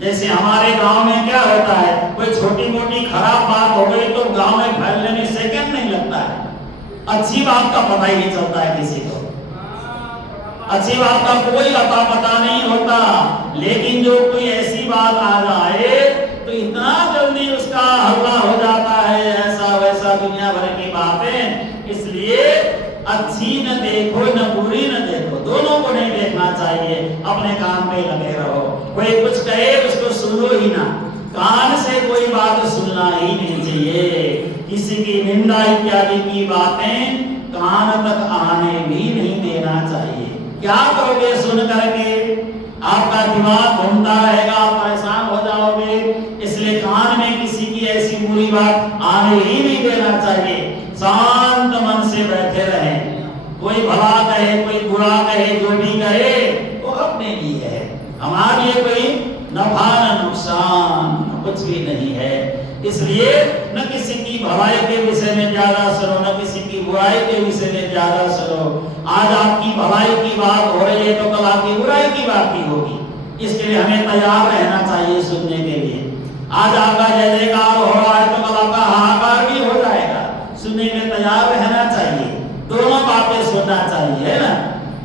जैसे हमारे गांव में क्या होता है, कोई छोटी मोटी खराब बात हो गई तो गांव में फैलने में सेकंड नहीं लगता है। अच्छी बात का पता ही नहीं चलता है किसी को, अच्छी बात का कोई अता पता नहीं होता। लेकिन जो कोई ऐसी बात आ जाए तो इतना जल्दी उसका हल्ला हो जाता है, ऐसा वैसा दुनिया भर की बातें। इसलिए अच्छी न देखो न बुरी न देखो, दोनों को नहीं देखना चाहिए, अपने काम पे लगे रहो। कोई कुछ कहे उसको सुनो ही ना, कान से कोई बात सुनना ही नहीं चाहिए। किसी की निंदा इत्यादि की बातें कान तक आने भी नहीं देना चाहिए। क्या करोगे सुन करके? आपका दिमाग घूमता रहेगा, आप परेशान हो जाओगे। इसलिए कान में किसी की ऐसी बुरी बात आने ही नहीं देना चाहिए। शांत मन से बैठे रहें। कोई भला कहे कोई बुरा कहे, जो भी कहे वो अपने लिए है, हमारे लिए कोई नफा न नुकसान कुछ भी नहीं है। इसलिए न किसी की भलाई के विषय में ज्यादा सुनो, न किसी की बुराई के विषय में ज्यादा सुनो। आज आपकी भलाई की बात हो रही है तो कल आपकी बुराई की बात भी होगी। इसके लिए हमें तैयार रहना चाहिए सुनने के लिए। आज आपका जय जयकार हो रहा है तो कल आपका हाहाकार भी हो जाएगा, सुनने के तैयार रहना चाहिए। दोनों बातें सुनना चाहिए, है ना।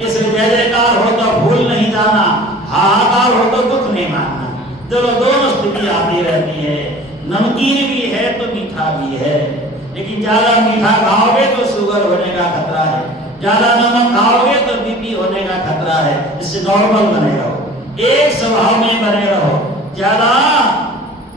इसलिए जय जयकार हो तो भूल नहीं जाना, हाहाकार हो तो दुख नहीं मानना। चलो दोनों स्थिति आती रहती है, नमकीन भी है तो मीठा भी है। लेकिन ज्यादा मीठा खाओगे तो शुगर होने का खतरा है, ज्यादा नमक खाओगे तो बीपी होने का खतरा है। इससे नॉर्मल बने रहो, एक स्वभाव में बने रहो।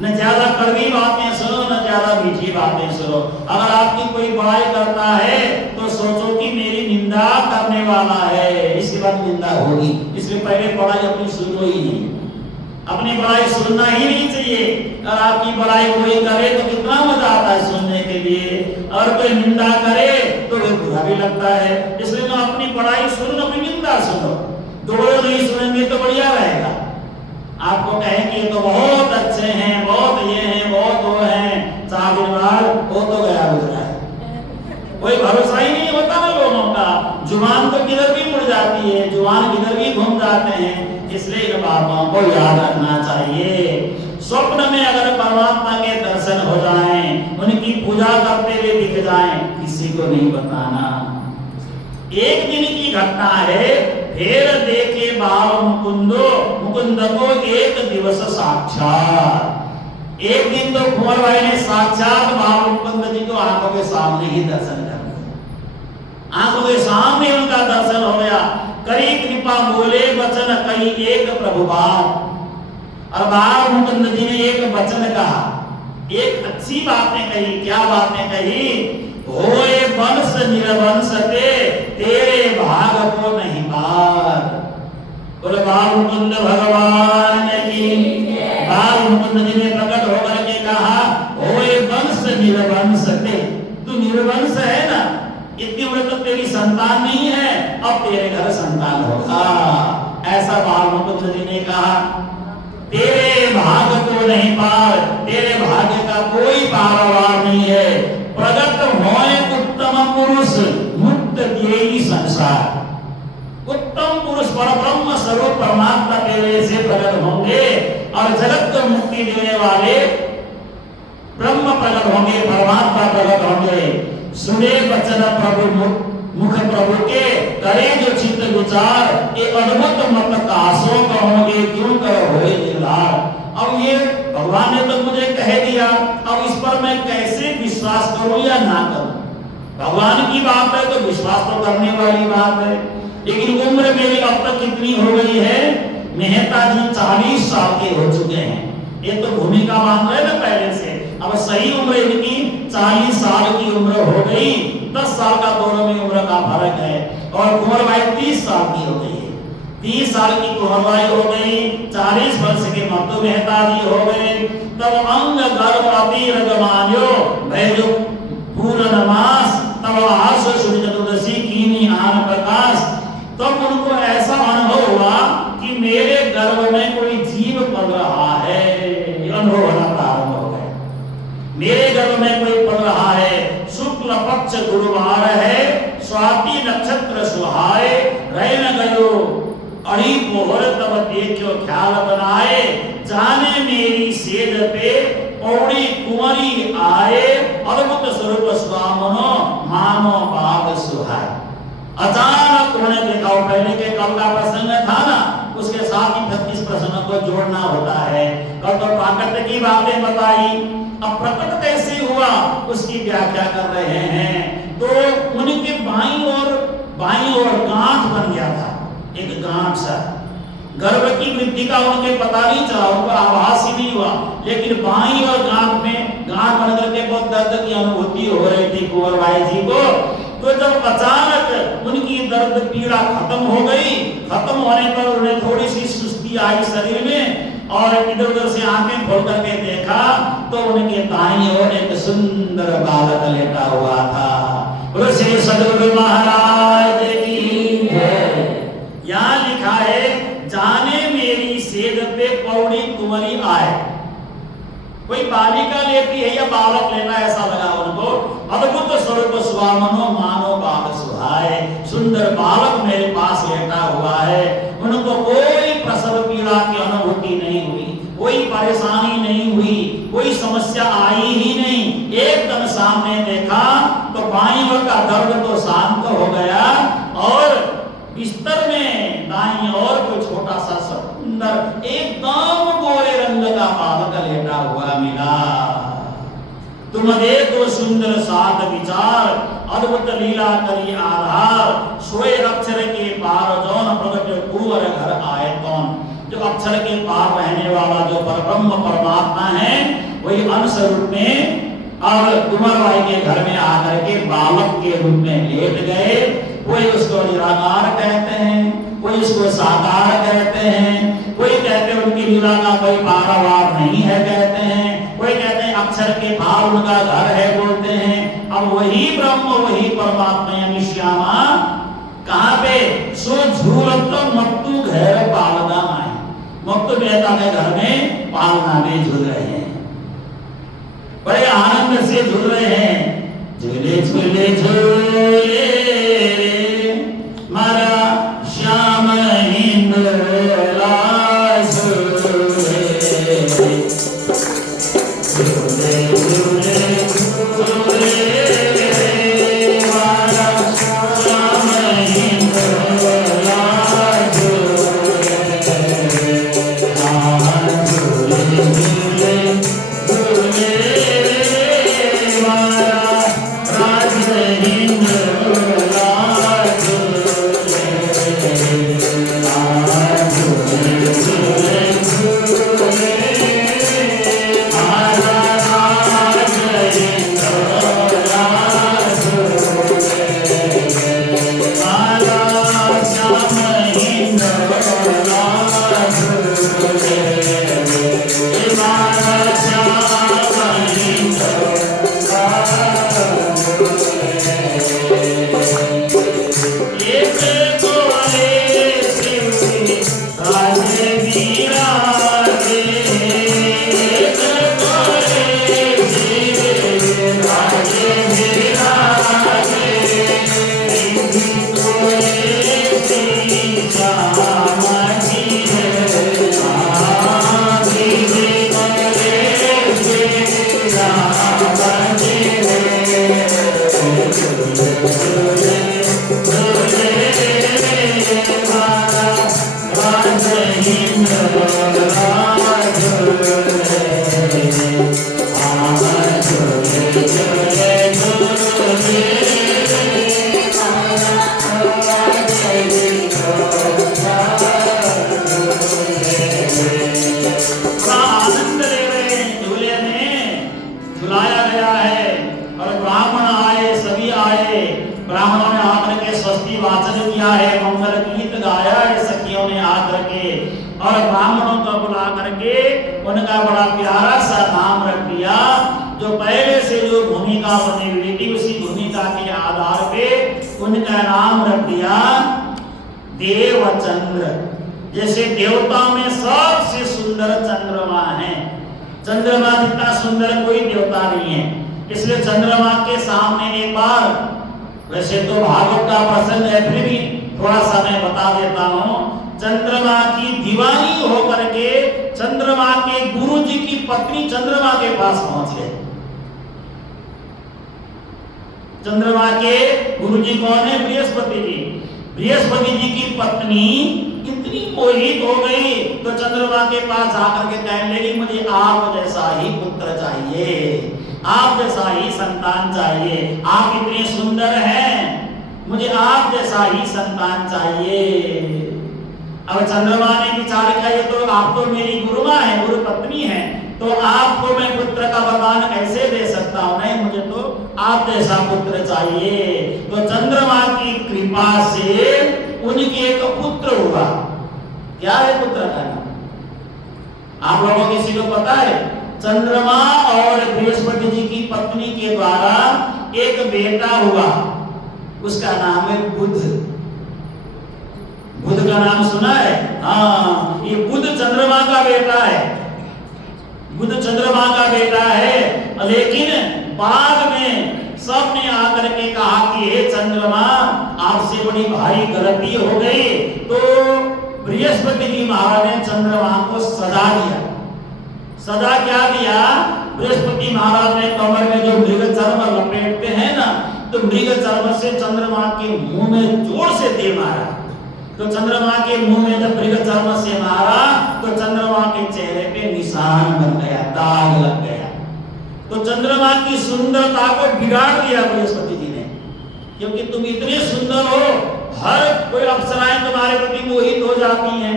न ज्यादा कड़वी बातें सुनो, न ज्यादा मीठी बातें सुनो। अगर आपकी कोई बुराई करता है तो सोचो कि मेरी निंदा करने वाला है, इसके बाद निंदा होगी। इसलिए पहले बुराई अपनी सुनो ही नहीं, अपनी बुराई सुनना ही नहीं चाहिए। अगर आपकी बुराई कोई करे तो कितना मजा आता है सुनने के लिए, और कोई निंदा करे तो बुरा भी लगता है। इसलिए ना अपनी बुराई सुनो, अपनी निंदा सुनो, दोनों नहीं सुनेंगे तो बढ़िया रहेगा। आपको कहेंगे तो बहुत अच्छे हैं, बहुत ये हैं, बहुत वो हैं, 4 दिन बाद वो तो गया गुजरा है। कोई भरोसा ही नहीं होता ना लोगों का। जुबान तो किधर भी मुड़ जाती है, जुबान किधर भी घूम जाते हैं। इसलिए इन बातों को याद रखना चाहिए। स्वप्न में अगर परमात्मा के दर्शन हो जाएं, उनकी पूजा करते हुए दिख जाएं, किसी को नहीं बताना। एक दिन की घटना है, फेर देखे बाल मुकुंद को एक दिवस साक्षात। एक दिन तो कुंवर भाई ने साक्षात बाल मुकुंद जी को आंखों के सामने ही दर्शन कर लिया, आंखों के सामने उनका दर्शन हो गया। करी कृपा बोले वचन कही एक प्रभु बात। और बाल मुकुंद जी ने एक वचन कहा, एक अच्छी बातें कही। क्या बातें कही? होए वंश निरवंश तेरे भाग को नहीं पार। बोले बाल मुकुंद भगवान की। बाल मुकुंद जी ने प्रकट होकर के कहा, होए वंश निरवंश तू निर्वंश है ना, इतनी उम्र तक तेरी संतान नहीं है, अब तेरे घर संतान होगा। ऐसा बाल मुकुंद जी ने कहा। तेरे भाग को नहीं पार, तेरे भाग्य का कोई पारावार नहीं है। प्रगट होए उत्तम पुरुष मुक्त दिए संसार। उत्तम पुरुष परब्रह्म स्वरूप परमात्मा तेरे से प्रकट होंगे और जगत को मुक्ति देने वाले ब्रह्म प्रकट होंगे, परमात्मा प्रकट होंगे। सुने वचन प्रभु मुख प्रभु के, करे जो चित्त विचार, ये अद्भुत मत कासों कहोगे क्यों करो होए निर्धार। अब ये भगवान ने तो मुझे कह दिया, अब इस पर मैं कैसे विश्वास करूं या ना करूं? भगवान की बात है तो विश्वास तो करने वाली बात है। लेकिन उम्र मेरी अब तक कितनी हो गई है? मेहता जी 40 साल के हो चुके हैं। ये तो भूमिका मान रहे ना पहले से। अब सही उम्र इनकी 40 साल की उम्र हो गई। 10 साल का दोनों में उम्र का फर्क है। और कुंवर भाई 30 साल की हो गई है। 30 साल की कुंवर भाई हो गई, 40 वर्ष के मत्तु मेहता जी हो गए। तब अंग गर्भ अति रगमान्यो भैजो पूर्ण मास, तब आस सूर्य चतुर्दशी कीनी आन प्रकाश। तब उनको ऐसा अनुभव हुआ कि मेरे गर्भ में कोई जीव पल रहा है। अनुभव होना प्रारंभ हो गया, मेरे गर्भ में कोई पल रहा है। शुक्ल पक्ष गुरुवार है, स्वाति नक्षत्र सुहाए, रह न गयो अड़ी को घोर तब देखो ख्याल बनाए, जाने मेरी सेज पे पौड़ी कुंवरी आए, अद्भुत स्वरूप स्वामनो मानो बाग सुहाए। अचानक उन्होंने देखा, पहले के कल का प्रसंग था ना, उसके साथ ही 36 प्रसंग को जोड़ना होता है। कल तो प्राकृत की बातें बताई, अब प्रकट कैसे हुआ उसकी व्याख्या कर रहे हैं। तो उनके बाईं ओर गांठ बन गया था, एक गांठ सा। गर्भ की वृद्धि का उनके पता नहीं चला, उनको आभास ही नहीं हुआ, लेकिन बाईं और गांठ में गांठ बन करके बहुत दर्द की अनुभूति हो रही थी कुंवर भाई जी को। तो जब अचानक उनकी दर्द पीड़ा खत्म हो गई, खत्म होने पर उन्हें थोड़ी सी सुस्ती आई शरीर में, और इधर उधर से आंखें खोल करके देखा तो उनके दाईं ओर एक सुंदर बालक लेटा हुआ था। बोलो श्री सद्गुरु महाराज की जय। यहाँ लिखा है, जाने मेरी सेज पे पौड़ी कुंवरी आए। कोई बालिका लेती है या बालक लेना, ऐसा लगा उनको। अद्भुत स्वरूप स्वामनो मानो बाग सुहाए, सुंदर बालक मेरे पास लेटा हुआ है। उनको कोई प्रसव पीड़ा की अनुभूति नहीं हुई, कोई परेशानी नहीं हुई, कोई समस्या आई ही नहीं। एकदम सामने देखा तो बाईं ओर का दर्द तो शांत हो गया, और बिस्तर में दाईं ओर कोई छोटा सा सुंदर एकदम गोरे रंग का बालक लेटा हुआ मिला। तुम देखो सुंदर साध विचार, अद्भुत लीला करी आधार, सोए अक्षर के पार जौन प्रगट कुंवर घर आए कौन। जो अक्षर के पार रहने वाला जो परब्रह्म परमात्मा है, वही अंश रूप में और कुंवर भाई के घर में आकर के बालक के रूप में लेट गए। कोई उसको निराकार कहते हैं, कोई उसको साकार कहते हैं, कोई कहते हैं उनकी लीला का कोई पारावार नहीं है कहते हैं, कोई कहते हैं अक्षर के पार उनका घर है बोलते हैं। अब वही ब्रह्म वही परमात्मा यानी श्यामा कहाँ पे सो झूलत मत्तू घर पालना माए, मत्तू मेहता के घर में पालना में झूल रहे हैं, बड़े आनंद से झूल रहे हैं। झूले झूले झूले मारा श्याम हिंदला झूले, झूले झूले झूले मारा श्याम हिंदला झूले, झूले झूले झूले मारा राज हिंदला उनका बड़ा प्यारा सा नाम रख दिया। जो पहले से जो भूमिका बनी हुई थी उसी भूमिका के आधार पे उनका नाम रख दिया देवचंद्र। जैसे देवता में सबसे सुंदर चंद्रमा है, चंद्रमा जितना सुंदर कोई देवता नहीं है, इसलिए चंद्रमा के सामने एक बार, वैसे तो भागवत का प्रसंग है फिर भी थोड़ा सा मैं बता देता हूँ। चंद्रमा की दीवानी होकर के चंद्रमा के गुरु जी की पत्नी चंद्रमा के पास पहुंच गए। चंद्रमा के गुरु जी कौन है? बृहस्पति जी। बृहस्पति जी की पत्नी इतनी मोहित हो गई तो चंद्रमा के पास आकर के कहने लगी, मुझे आप जैसा ही पुत्र चाहिए, आप जैसा ही संतान चाहिए, आप इतने सुंदर हैं, मुझे आप जैसा ही संतान चाहिए। अब चंद्रमा ने विचार किया, ये तो आप तो मेरी गुरु मां है, गुरु पत्नी है, तो आपको मैं पुत्र का वरदान कैसे दे सकता हूं? नहीं, मुझे तो आप जैसा पुत्र चाहिए। तो चंद्रमा की कृपा से उनके एक पुत्र हुआ। क्या है पुत्र का नाम? आप लोगों को किसी को पता है? चंद्रमा और बृहस्पति जी की पत्नी के द्वारा एक बेटा हुआ, उसका नाम है बुध। बुध का नाम सुना है? हाँ, ये बुध चंद्रमा का बेटा है, बुध चंद्रमा का बेटा है। लेकिन बाद में सबने आकर के कहा कि हे चंद्रमा, आपसे बड़ी भारी गलती हो गई। तो बृहस्पति जी महाराज ने चंद्रमा को सजा दिया। सजा क्या दिया? बृहस्पति महाराज ने कमर में जो मृग चर्म लपेटते हैं ना, तो मृग चर्म से चंद्रमा के मुंह में जोर से दे मारा। तो चंद्रमा के मुंह में जब मृग चर्म से मारा तो चंद्रमा के चेहरे पे निशान बन गया, दाग लग गया। तो चंद्रमा की सुंदरता को बिगाड़ दिया बृहस्पति जी ने, क्योंकि तुम इतने सुंदर हो, हर कोई अप्सराएं तुम्हारे प्रति मोहित हो जाती हैं,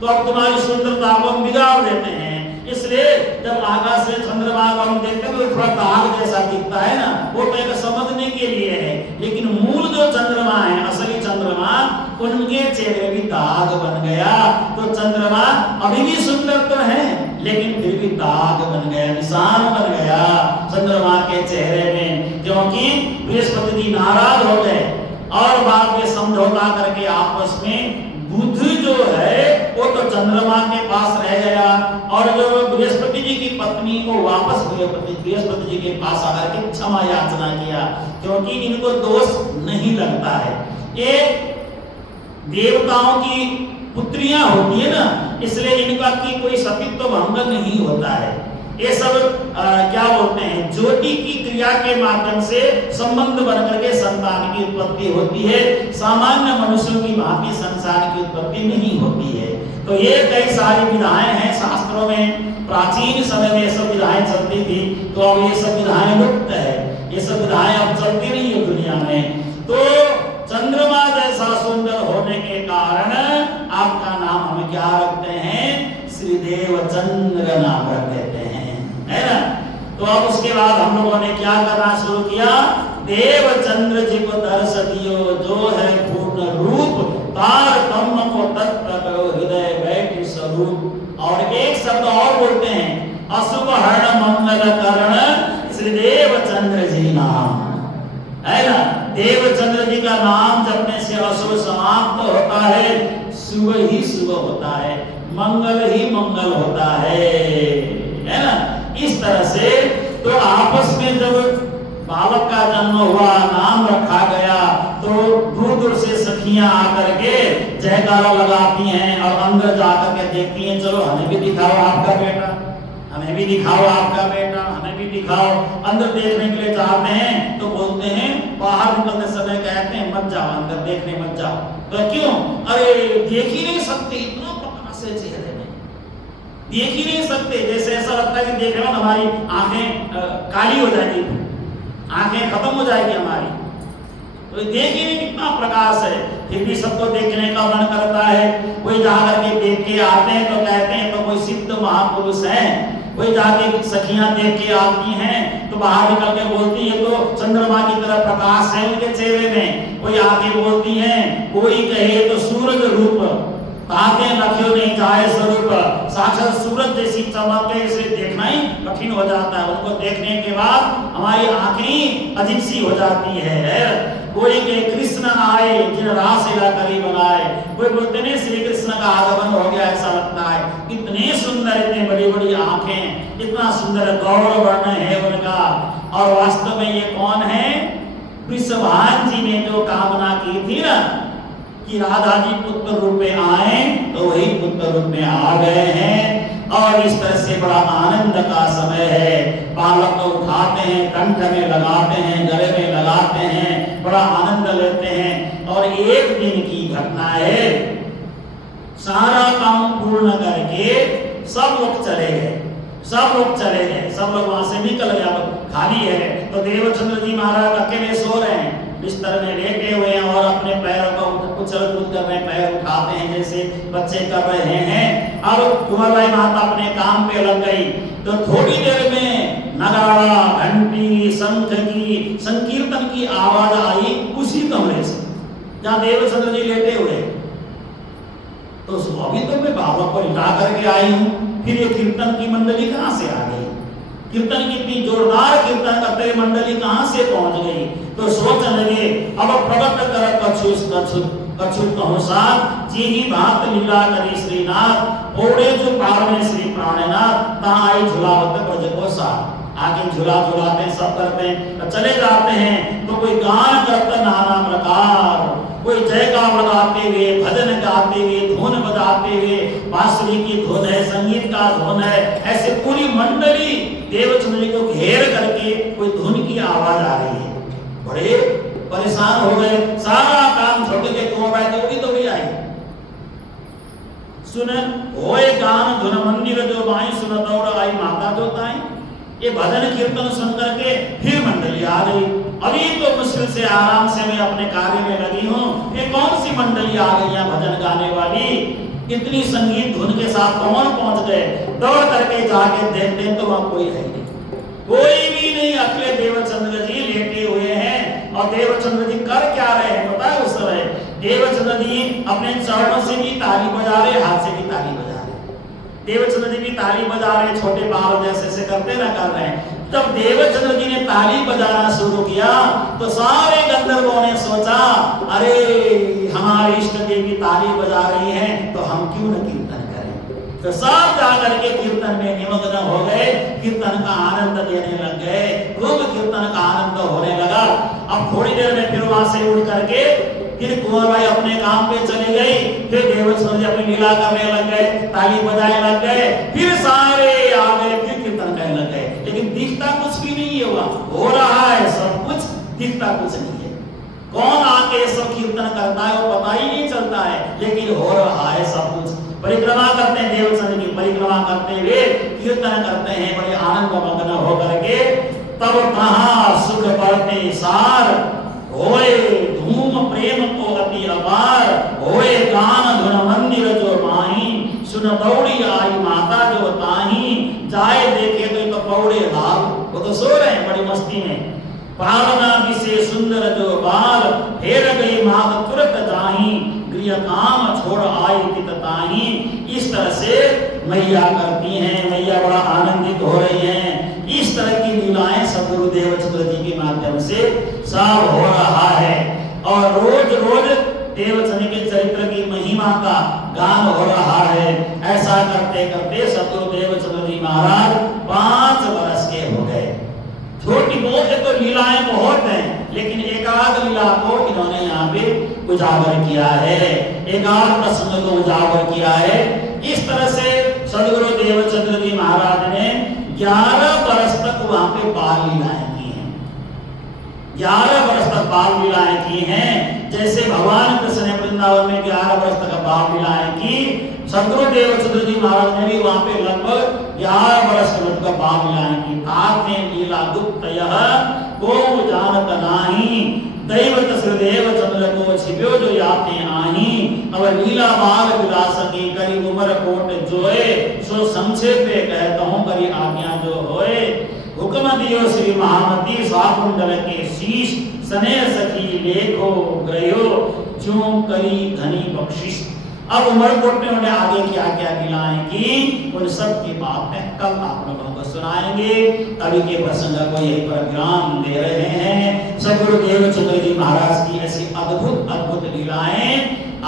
तो अब तुम्हारी सुंदरता को हम बिगाड़ देते हैं। इसलिए जब आकाश से चंद्रमा को हम देखते हैं तो थोड़ा दाग जैसा दिखता है ना, वो तो एक समझने के लिए है, लेकिन मूल जो चंद्रमा है, असली चंद्रमा, उनके चेहरे भी दाग बन गया। तो चंद्रमा अभी भी सुंदर तो है, लेकिन फिर भी दाग बन गया, निशान बन गया चंद्रमा के चेहरे में, क्योंकि बृहस्पति जी नाराज हो गए और बाद में समझौता करके आपस में बुध जो है वो तो चंद्रमा के पास रह गया और जो बृहस्पति जी की पत्नी को वापस बृहस्पति जी के पास आकर के क्षमा याचना किया, क्योंकि इनको दोष नहीं लगता है। ये देवताओं की पुत्रियां होती है ना, इसलिए इनका की कोई सतीत्व भंग नहीं होता है। ये सब क्या बोलते हैं, ज्योति की क्रिया के माध्यम से संबंध बनकर के संतान की उत्पत्ति होती है। सामान्य मनुष्यों की भांति संसार की उत्पत्ति नहीं होती है। तो ये कई सारी विधाएं हैं शास्त्रों में, प्राचीन समय में सब विधाएं चलती थी, तो अब ये सब विधाएं लुप्त है, ये सब विधाएं अब चलती नहीं है दुनिया में। तो चंद्रमा जैसा सुंदर होने के कारण आपका नाम हम क्या रखते हैं? श्रीदेव चंद्र नाम रख देते हैं, है ना। तो अब उसके बाद हम लोगों ने क्या करना शुरू किया? देव चंद्र जी को दर्श दियो, जो है पूर्ण रूप, तार ब्रह्म को तत्व करो, हृदय बैठ स्वरूप। और एक शब्द और बोलते हैं, अशुभ हरण मंगल करण श्रीदेव चंद्र जी नाम, है ना। देव चंद्र जी का नाम जपने से अशुभ समाप्त होता है, शुभ ही शुभ होता है, मंगल ही मंगल होता है ना। इस तरह से तो आपस में जब बालक का जन्म हुआ, नाम रखा गया, तो दूर दूर से सखियां आकर के जयकारा लगाती हैं और अंदर जाकर के देखती हैं, चलो हमें भी दिखाओ आपका बेटा, हमें भी दिखाओ आपका बेटा, हमें भी दिखाओ। अंदर देखने के लिए जाते हैं तो बोलते हैं, बाहर निकलते समय कहते हैं मत जाओ, अंदर देखने मत जाओ। तो क्यों? अरे देख ही नहीं सकते, इतना प्रकाश है चेहरे में, देख ही नहीं सकते। जैसे ऐसा लगता है कि देख रहे हो हमारी आंखें काली हो जाएगी, आंखें खत्म हो जाएगी हमारी, तो देख ही नहीं कितना प्रकाश है। फिर भी सबको देखने का मन करता है। कोई जाकर के देख के आते हैं तो कहते हैं तो कोई सिद्ध महापुरुष है। कोई जाके सखियां देख के आती हैं तो बाहर निकल के बोलती है तो चंद्रमा की तरह प्रकाश है उनके चेहरे में। कोई आके बोलती है, कोई कहे तो सूरज रूप, ताके लख्यो नहीं जाए स्वरूप, साक्षात सूरज जैसी चमक है, इसे देखना ही कठिन हो जाता है। उनको देखने के बाद हमारी आंखें अजीब सी हो जाती है। कोई के कृष्ण आए जिन रास करी बनाए, कोई बोलते नहीं श्री कृष्ण का आगमन हो गया, ऐसा लगता है। इतने सुंदर, इतने बड़ी बड़ी आंखें, इतना सुंदर गौर वर्ण है उनका। और वास्तव में ये कौन है? वृषभान जी ने जो कामना की थी ना, कि राधा जी पुत्र रूप में आए तो वही पुत्र रूप में आ गए हैं। और इस तरह से बड़ा आनंद का समय है। बालक को उठाते हैं, कंठ में लगाते हैं, गले में लगाते हैं, बड़ा आनंद लेते हैं। और एक दिन की घटना है, सारा काम पूर्ण करके सब लोग चले गए, सब लोग वहां से निकल गए, अब खाली है। तो देवचंद्र जी महाराज अकेले सो रहे हैं, बिस्तर में लेटे हुए हैं और अपने पैरों को उछल कूद कर रहे हैं, पैर उठाते हैं जैसे बच्चे कर रहे हैं। अब कुंवरबाई माता अपने काम पे लग गई। तो थोड़ी देर में नगाड़ा, घंटी, शंख की, संकीर्तन की आवाज आई उसी कमरे से जहां देवचंद्र जी लेटे हुए। तो अभी तो मैं बाबा को लिटा करके आई हूँ, फिर ये कीर्तन की मंडली कहाँ से आ गई? कीर्तन की इतनी जोरदार कीर्तन करते हुए मंडली कहाँ से पहुंच गई? तो सोच लगे अब प्रकट कर कछु कहूसा जी ही भात लीला करी श्रीनाथ ओड़े जो पार में श्री प्राणनाथ तहाँ आई झुलावत ब्रज को सा। आगे झूला झुलाते सब करते हैं, तो चले जाते हैं। तो कोई गान करता नाना प्रकार, कोई जयकार लगाते हुए, भजन गाते हुए, धुन बजाते हुए, बांसुरी की धुन है, संगीत का धुन है, ऐसे पूरी मंडली देवचंद्र जी को घेर करके कोई धुन की आवाज आ रही है। बड़े परेशान हो गए, सारा काम छोड़ के कुंवरबाई दौड़ी आई। सुन होए गान धुन मंदिर जो बाई सुन दौड़ आई माता जो ताई। ये भजन कीर्तन सुन करके फिर मंडली आ गई। अभी तो मुश्किल से आराम से मैं अपने कार्य में लगी हूँ, ये कौन सी मंडली आ गई है भजन गाने वाली? इतनी संगीत धुन के साथ कौन पहुंच गए? दौड़ करके जाके देखते हैं तो वहां कोई है नहीं, कोई भी नहीं। अकेले देवचंद्र जी लेटे हुए हैं। और देवचंद्र जी कर क्या रहे हैं पता है? उस समय देवचंद्र जी अपने चरणों से भी ताली बजा रहे, हाथ से भी ताली बजा रहे। देवचंद्र जी भी ताली बजा रहे, छोटे बाल जैसे करते ना कर रहे हैं। जब देवचंद्र जी ने ताली बजाना शुरू किया तो सारे गंधर्वों ने सोचा अरे हमारी इष्ट देवी ताली बजा रही है तो हम क्यों न कीर्तन करें। तो सब जाकर के कीर्तन में निमग्न हो गए, कीर्तन का आनंद लेने लग गए, खूब कीर्तन का आनंद होने लगा। अब थोड़ी देर में फिर वहां से उठ करके फिर कुंवरबाई अपने काम पे चली गई, फिर देवचंद्र जी अपनी लीला करने लग गए, ताली बजाने लग गए, फिर सारे आ गए, फिर कीर्तन करने लग गए। लेकिन दिखता कुछ भी नहीं है, हुआ हो रहा है सब कुछ, दिखता कुछ नहीं है। कौन आके सब कीर्तन करता है वो पता ही नहीं चलता है, लेकिन हो रहा है सब कुछ। परिक्रमा करते हैं, देवचंद्र की परिक्रमा करते हुए कीर्तन करते हैं बड़े आनंद मग्न होकर के। तब कहाँ सुख बढ़ते सार होए धूम प्रेम को अति अपार, होए गान धुन मंदिर जो माही सुन दौड़ी आई माता जो ताही। जाए देखे तो पौड़े लाल, वो तो सो रहे हैं बड़ी मस्ती में। पालना विशे सुंदर जो बाल फेर गई मात तुरंत जाही, गृह काम छोड़ आई तितताही। इस तरह से मैया करती हैं, मैया बड़ा आनंदित हो रही हैं। इस तरह की लीलाएं सदगुरु देवचंद्र जी के माध्यम से सब हो रहा है। और रोज रोज देवचंद्र के चरित्र की महिमा का गान हो रहा है। ऐसा करते करते सदगुरु देवचंद्र जी महाराज 5 वर्ष के हो गए। छोटी बहुत तो लीलाएं बहुत हैं, लेकिन एकाध लीला को इन्होंने यहाँ पे उजागर किया है, एकाध प्रसंग को उजागर किया है। इस तरह से सदगुरु देवचंद्र जी महाराज ने 11 वर्ष तक वहां पे बाल लीलाएं की हैं। 11 वर्ष तक बाल लीलाएं की हैं। जैसे भगवान कृष्ण ने वृंदावन में 11 वर्ष तक बाल लीलाएं की, सदगुरु देवचंद्र जी महाराज ने भी वहां पे लगभग 11 वर्ष तक बाल लीलाएं की। आते लीला गुप्त यह को जानत नाही, दैवत श्रीदेव चंद्र को छिप्यो जो याते आही। अब लीला बाल विलास की करी उमर कोट जोए, सो संक्षेप कहता हूं करी आज्ञा जो होए। हुक्म दियो श्री महामती साकुंडल के शीश, सने सखी लेखो ग्रयो ज्यों करी धनी बख्शिश। अब उमरकोट में उन्हें आगे क्या क्या लीलाएं की, उन सब की बातें कल आप लोगों को सुनाएंगे। अभी के प्रसंग को यहीं पर विराम दे रहे हैं। सदगुरु देवचंद्र जी महाराज की ऐसी अद्भुत अद्भुत लीलाएं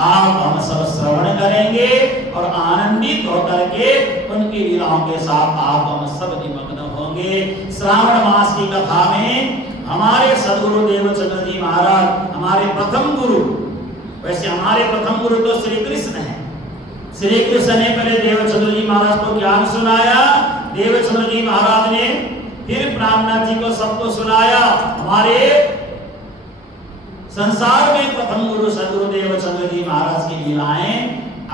आप हम सब श्रवण करेंगे और आनंदित होकर के उनकी लीलाओं के साथ आप हम सब निमग्न होंगे। श्रावण मास की कथा में हमारे सदगुरु देवचंद्र जी महाराज, हमारे प्रथम गुरु वैसे हमारे प्रथम गुरु तो श्री कृष्ण है। श्री कृष्ण ने पहले देवचंद्र जी महाराज को ज्ञान सुनाया, देवचंद्र जी महाराज ने फिर प्राणनाथ जी को सबको सुनाया। हमारे संसार में प्रथम गुरु सदगुरु देवचंद्र जी महाराज की लीलाएं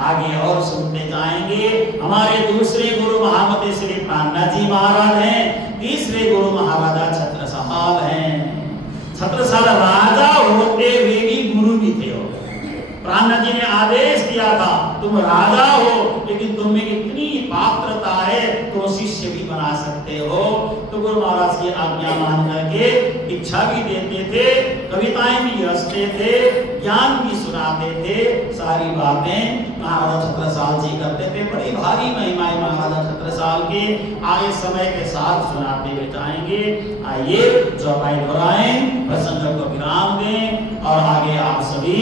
आगे और सुनते जाएंगे। हमारे दूसरे गुरु महामते श्री प्राणनाथ जी महाराज हैं। तीसरे गुरु महाराजा छत्रसाल हैं। छत्रसाल राजा होते हुए भी गुरु भी थे। प्राणनाथ जी ने आदेश दिया था तुम राजा हो लेकिन तुम में इतनी पात्रता है तो शिष्य भी बना सकते हो। तो गुरु महाराज की आज्ञा मान करके इच्छा भी देते थे, कविताएं भी रचते थे, ज्ञान भी सुनाते थे। सारी बातें महाराजा छत्रसाल जी करते थे। बड़ी भारी महिमाएं महाराजा छत्रसाल के आगे समय के साथ सुनाते हुए जाएंगे। आइए चौपाई दोहराएं, प्रसंग को विराम दें और आगे आप सभी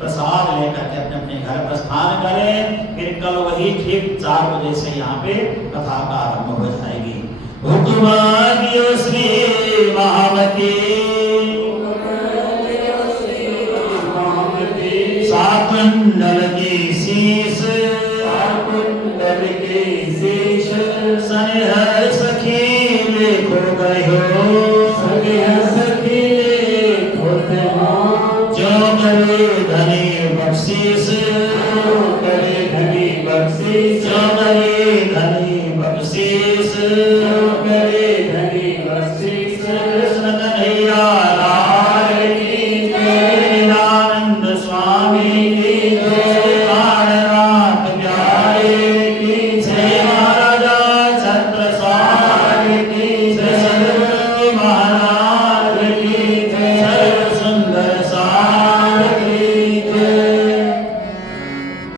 प्रसाद लेकर के अपने अपने घर प्रस्थान करें। फिर कल वही ठीक 4 बजे से यहाँ पे कथा का आरंभ हो जाएगी। हुक्म दियो श्री महामती, साकुंडल की शीश, साकुंडल की शीश, सनेह सखी लेखो गयो, सनेह सखी लेखो गयो, जो करे धनी बख्शीश, जो करे धनी बख्शीश, जो करे धनी बख्शीश।